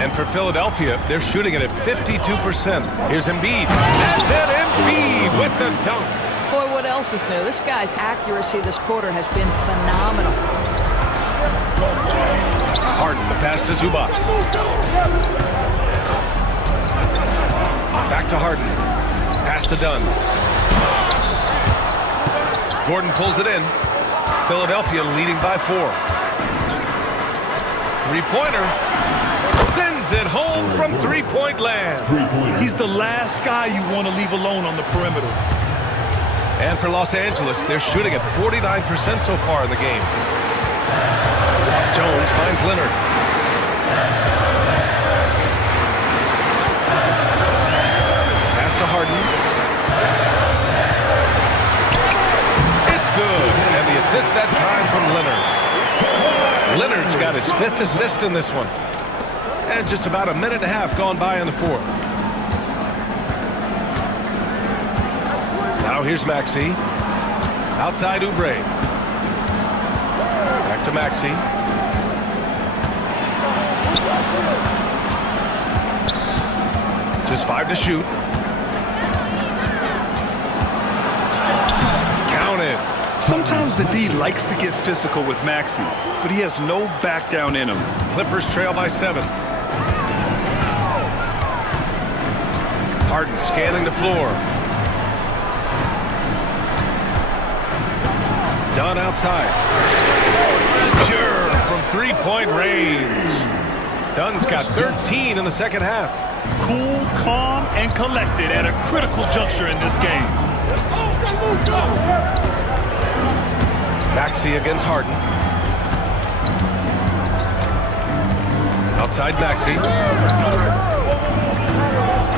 And for Philadelphia, they're shooting it at 52%. Here's Embiid. And then Embiid with the dunk. Boy, what else is new? This guy's accuracy this quarter has been phenomenal. Harden, the pass to Zubac. Back to Harden. Pass to Dunn. Gordon pulls it in. Philadelphia leading by 4. Three-pointer. Sends it home from three-point land. He's the last guy you want to leave alone on the perimeter. And for Los Angeles, they're shooting at 49% so far in the game. Jones finds Leonard. Pass to Harden. It's good. And the assist that time from Leonard. Leonard's got his 5th assist in this one. And just about a minute and a half gone by in the 4th. Now here's Maxey. Outside Oubre. Back to Maxey. Just 5 to shoot. Counted. Sometimes the D likes to get physical with Maxey, but he has no back down in him. Clippers trail by 7. Harden scanning the floor. Dunn outside. Sure, from 3-point range. Dunn's got 13 in the second half. Cool, calm, and collected at a critical juncture in this game. Maxey against Harden. Outside Maxey.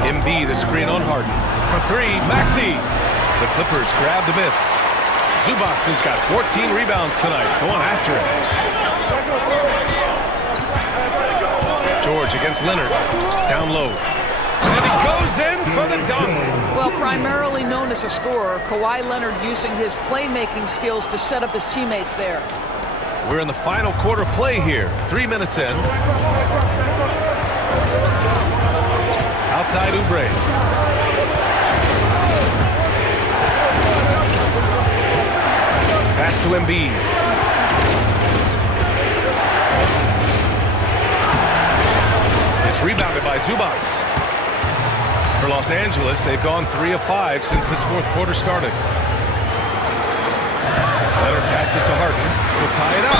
Embiid a screen on Harden. For three, Maxey. The Clippers grab the miss. Zubac has got 14 rebounds tonight. Going after it. George against Leonard. Down low. And he goes in for the dunk. Well, primarily known as a scorer, Kawhi Leonard using his playmaking skills to set up his teammates there. We're in the final quarter play here. 3 minutes in. Outside Oubre. Pass to Embiid. It's rebounded by Zubac. For Los Angeles, they've gone 3 of 5 since this fourth quarter started. Leonard passes to Harden to tie it up.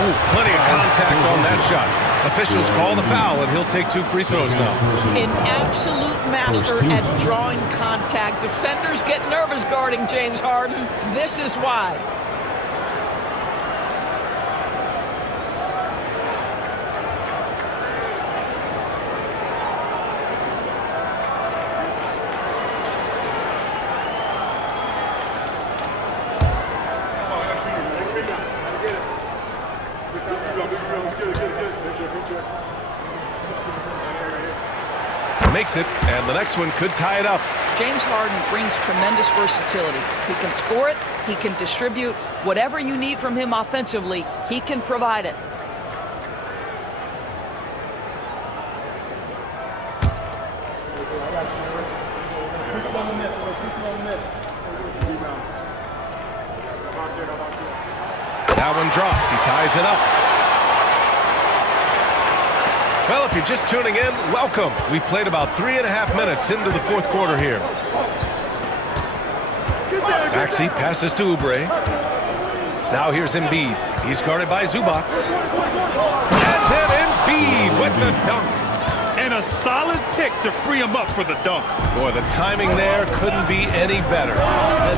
Oh, plenty of contact on that shot. Officials call the foul, and he'll take 2 free throws now. An absolute master at drawing contact. Defenders get nervous guarding James Harden. This is why. Makes it, and the next one could tie it up. James Harden brings tremendous versatility. He can score it, he can distribute. Whatever you need from him offensively, he can provide it. That one drops. He ties it up. Well, if you're just tuning in, welcome. We've played about 3.5 minutes into the fourth quarter here. Maxey passes to Oubre. Now here's Embiid. He's guarded by Zubac. And then Embiid with the dunk. And a solid pick to free him up for the dunk. Boy, the timing there couldn't be any better.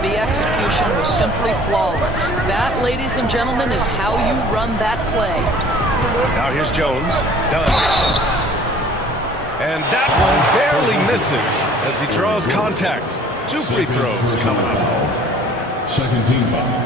The execution was simply flawless. That, ladies and gentlemen, is how you run that play. Now here's Jones. Done. And that one barely misses as he draws contact. 2 free throws coming up. Second team foul.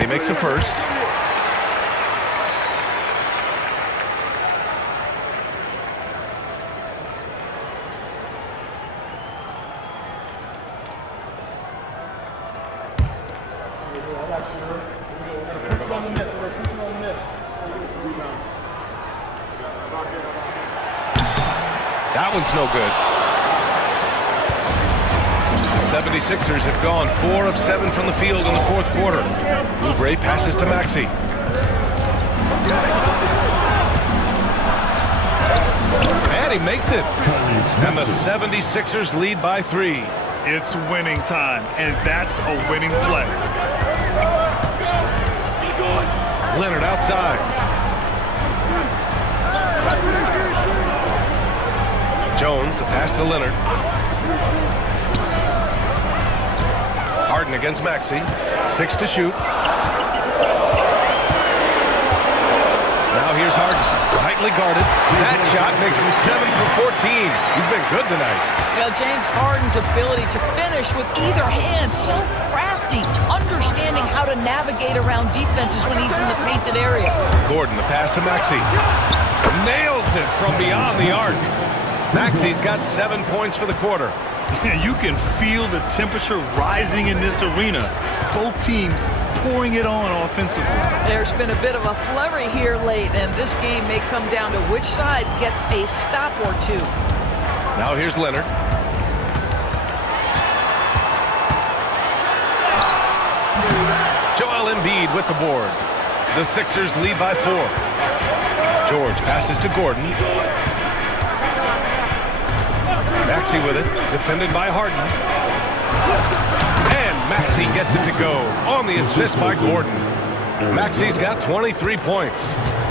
He makes a first. That one's no good. The 76ers have gone 4 of 7 from the field in the fourth quarter. Oubre passes to Maxey. And he makes it. And the 76ers lead by 3. It's winning time, and that's a winning play. Leonard outside. Jones, the pass to Leonard. Harden against Maxey. 6 to shoot. Now here's Harden. Tightly guarded. That shot makes him 7 for 14. He's been good tonight. Now, James Harden's ability to finish with either hand, so crafty, understanding how to navigate around defenses when he's in the painted area. Gordon, the pass to Maxey. Nails it from beyond the arc. Maxey's got 7 points for the quarter. You can feel the temperature rising in this arena. Both teams pouring it on offensively. There's been a bit of a flurry here late, and this game may come down to which side gets a stop or two. Now here's Leonard. Joel Embiid with the board. The Sixers lead by 4. George passes to Gordon. Maxey with it, defended by Harden. And Maxey gets it to go on the assist by Gordon. Maxey's got 23 points.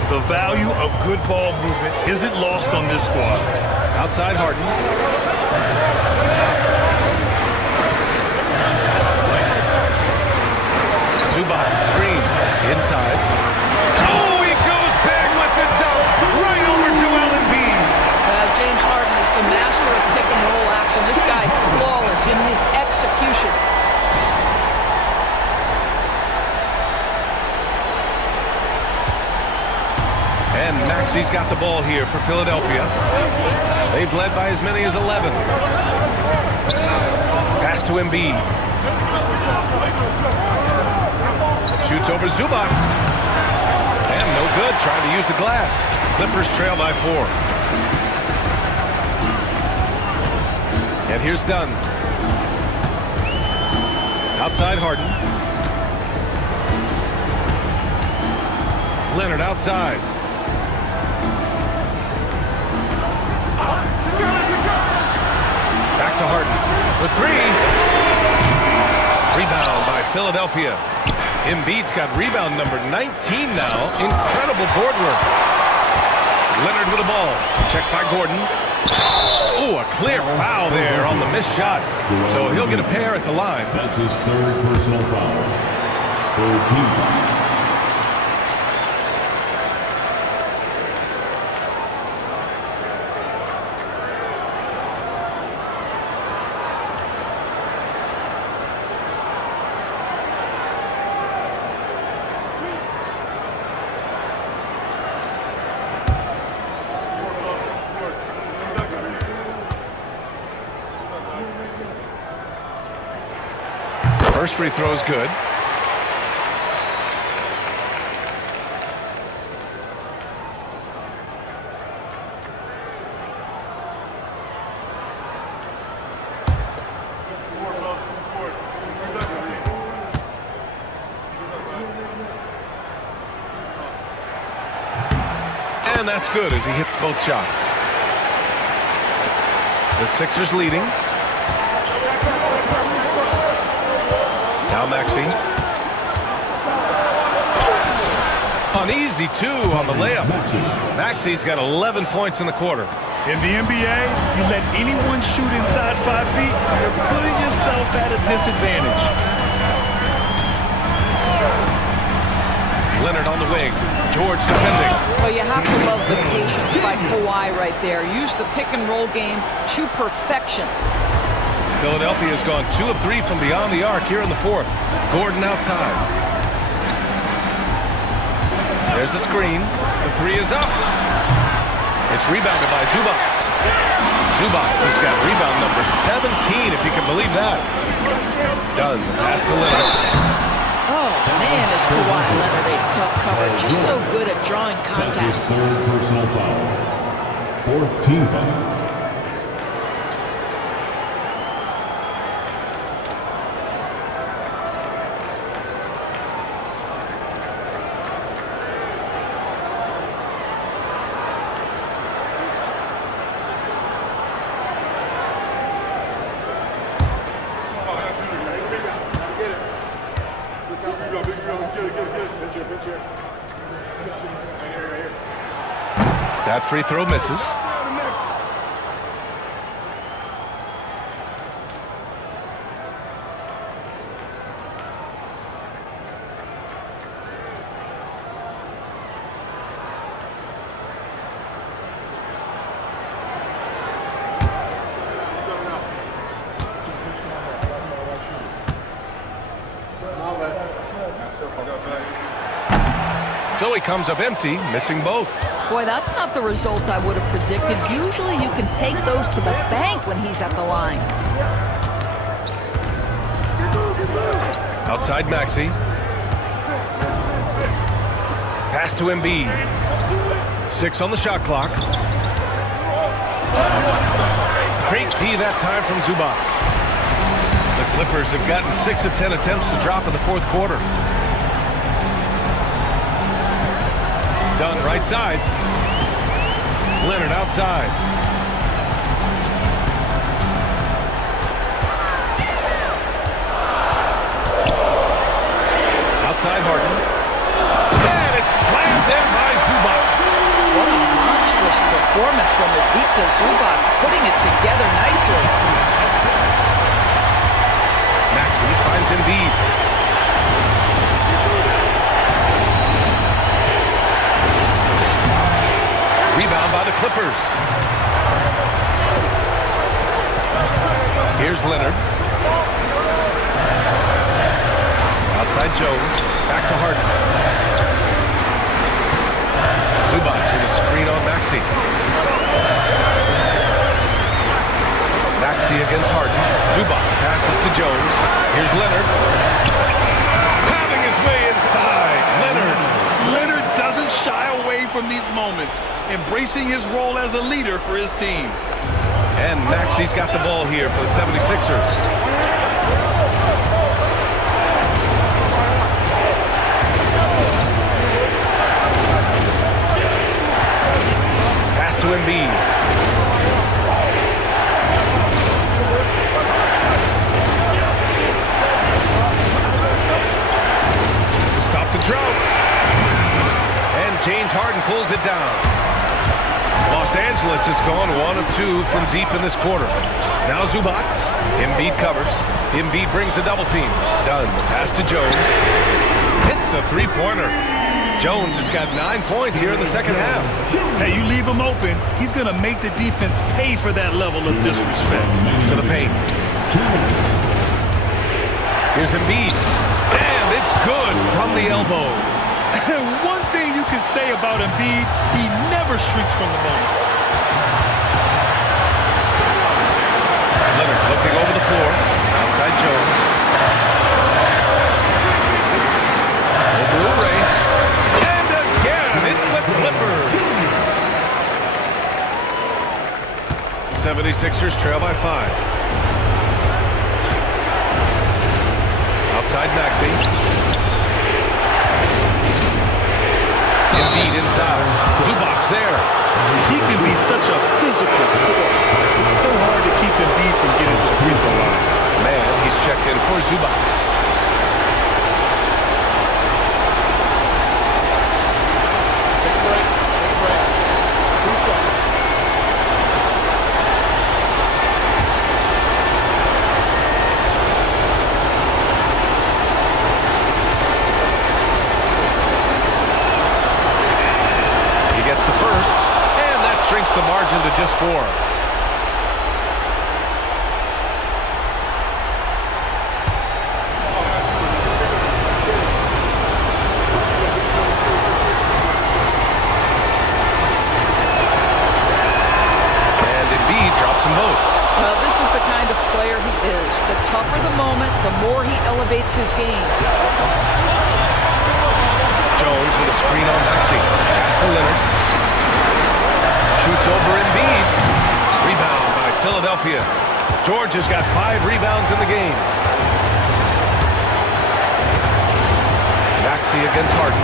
The value of good ball movement isn't lost on this squad. Outside Harden. Zubac screen inside. Oh, he goes big with the dunk right over Joel Embiid. James Harden is the master of pick and roll action. This guy flawless in his execution. And Maxey's got the ball here for Philadelphia. They've led by as many as 11. Pass to Embiid. Shoots over Zubac. And no good, trying to use the glass. Clippers trail by 4. And here's Dunn. Outside Harden. Leonard outside. Back to Harden for 3. Rebound by Philadelphia. Embiid's got rebound number 19 now. Incredible board work. Leonard with the ball. Checked by Gordon. Oh, a clear foul there on the missed shot. So he'll get a pair at the line. That's his 3rd personal foul. 13. First free throw is good. And that's good as he hits both shots. The Sixers leading. Now Maxey. An easy 2 on the layup. Maxey's got 11 points in the quarter. In the NBA, you let anyone shoot inside 5 feet, you're putting yourself at a disadvantage. Leonard on the wing. George defending. Well, you have to love the patience by Kawhi right there. Use the pick and roll game to perfection. Philadelphia has gone 2 of 3 from beyond the arc here in the 4th. Gordon outside. There's a screen. The 3 is up. It's rebounded by Zubac. Zubac has got rebound number 17, if you can believe that. Done. The pass to Leonard. Oh, man, is Kawhi Leonard a tough cover. Just so good at drawing That's contact. his 3rd personal foul. 4th team foul. That free throw misses. So he comes up empty, missing both. Boy, that's not the result I would have predicted. Usually you can take those to the bank when he's at the line. Outside Maxey. Pass to Embiid. 6 on the shot clock. Great D that time from Zubac. The Clippers have gotten 6 of 10 attempts to drop in the fourth quarter. Dunn right side. Leonard outside. Outside Harden. And it's slammed in by Zubac. What a monstrous performance from Ivica Zubac, putting it together nicely. Maxey finds Embiid. Rebound by the Clippers. Here's Leonard. Outside Jones. Back to Harden. Zubac with a screen on Maxey. Maxey against Harden. Zubac passes to Jones. Here's Leonard. Having his way inside. Leonard doesn't shy away from these moments, embracing his role as a leader for his team. And Maxey's got the ball here for the 76ers. Pass to Embiid. Stop the drought. And James Harden pulls it down. Los Angeles has gone 1 of 2 from deep in this quarter. Now Zubac. Embiid covers. Embiid brings a double team. Dunn, the pass to Jones. Hits a three-pointer. Jones has got 9 points here in the second half. Hey, you leave him open, he's going to make the defense pay for that level of disrespect. To the paint. Here's Embiid. And it's good from the elbow. One thing you can say about Embiid, he never shrinks from the moment. Leonard looking over the floor. Outside Jones. Over Oubre. And again, it's the Clippers. 76ers trail by 5. Outside Maxey. Embiid inside. Zubac there. He can be such a physical force. It's so hard to keep Embiid from getting to the free throw line. Man, he's checked in for Zubac. Take a break. Take a break. 2 seconds. He gets the first, and that shrinks the margin to just 4. And Embiid drops them both. Well, this is the kind of player he is. The tougher the moment, the more he elevates his game. Jones with a screen on Maxey. Pass to Leonard. Shoots over Embiid. Rebound by Philadelphia. George has got 5 rebounds in the game. Maxey against Harden.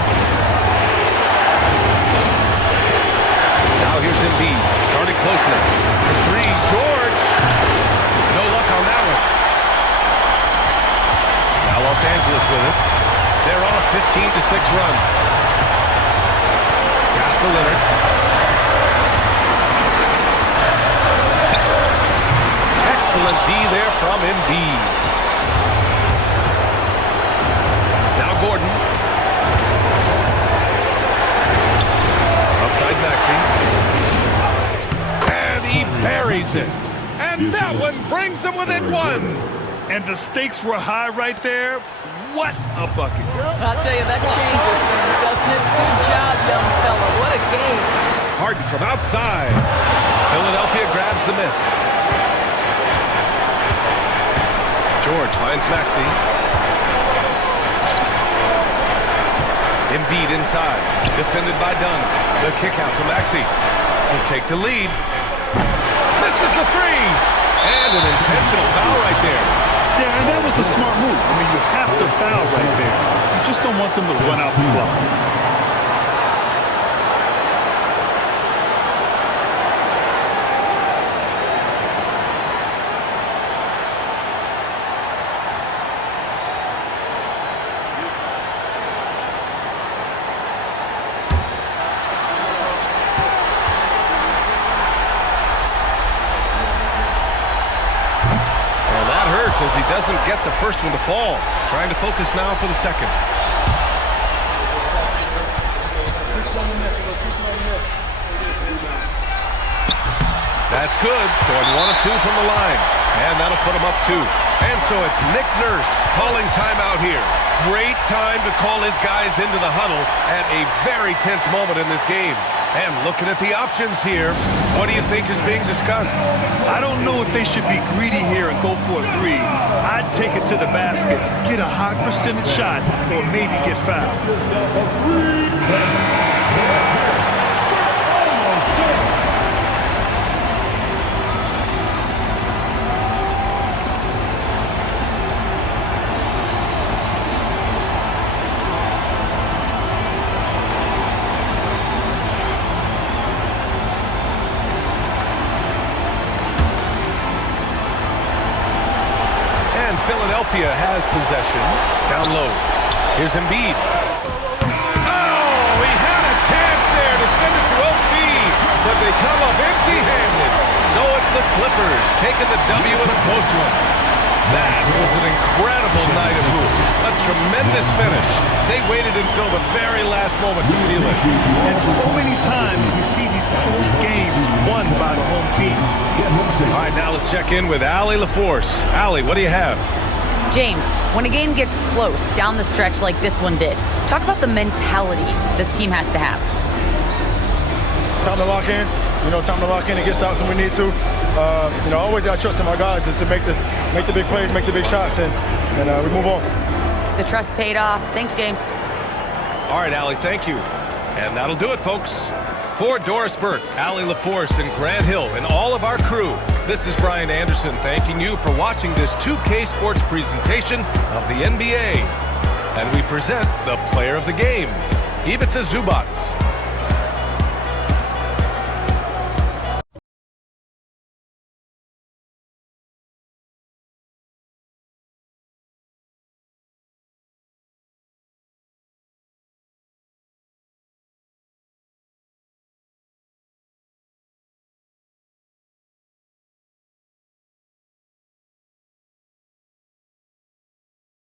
Now here's Embiid. Guarded closely. For 3, George. No luck on that one. Now Los Angeles with it. They're on a 15-6 run. Pass to Leonard. Excellent D there from Embiid. Now Gordon. Outside Maxey. And he buries it. And that one brings him within 1. And the stakes were high right there. What a bucket. I'll tell you, that changes things, doesn't it? Good job, young fella. What a game. Harden from outside. Philadelphia grabs the miss. George finds Maxey. Embiid inside. Defended by Dunn. The kick out to Maxey to take the lead. Misses misses the three. And an intentional foul right there. Yeah, and that was a smart move. I mean, you have to foul right there. You just don't want them to run out the clock. As he doesn't get the first one to fall. Trying to focus now for the second. That's good. Going 1 of 2 from the line. And that'll put him up 2. And so it's Nick Nurse calling timeout here. Great time to call his guys into the huddle at a very tense moment in this game. And looking at the options here, what do you think is being discussed? I don't know if they should be greedy here and go for a 3. I'd take it to the basket, get a high percentage shot, or maybe get fouled. Philadelphia has possession. Down low. Here's Embiid. Oh, he had a chance there to send it to OT, but they come up empty-handed. So it's the Clippers taking the W in a close one. That was an incredible night of hoops. A tremendous finish. They waited until the very last moment to seal it. And so many times we see these close games won by the home team. All right, now let's check in with Allie LaForce. Allie, what do you have? James, when a game gets close down the stretch like this one did, talk about the mentality this team has to have. Time to lock in. Time to lock in and get stops when we need to. Always got to trust in my guys to make the big plays, make the big shots, and we move on. The trust paid off. Thanks, James. All right, Allie, thank you. And that'll do it, folks. For Doris Burke, Allie LaForce, and Grant Hill, and all of our crew, this is Brian Anderson thanking you for watching this 2K Sports presentation of the NBA. And we present the player of the game, Ivica Zubac.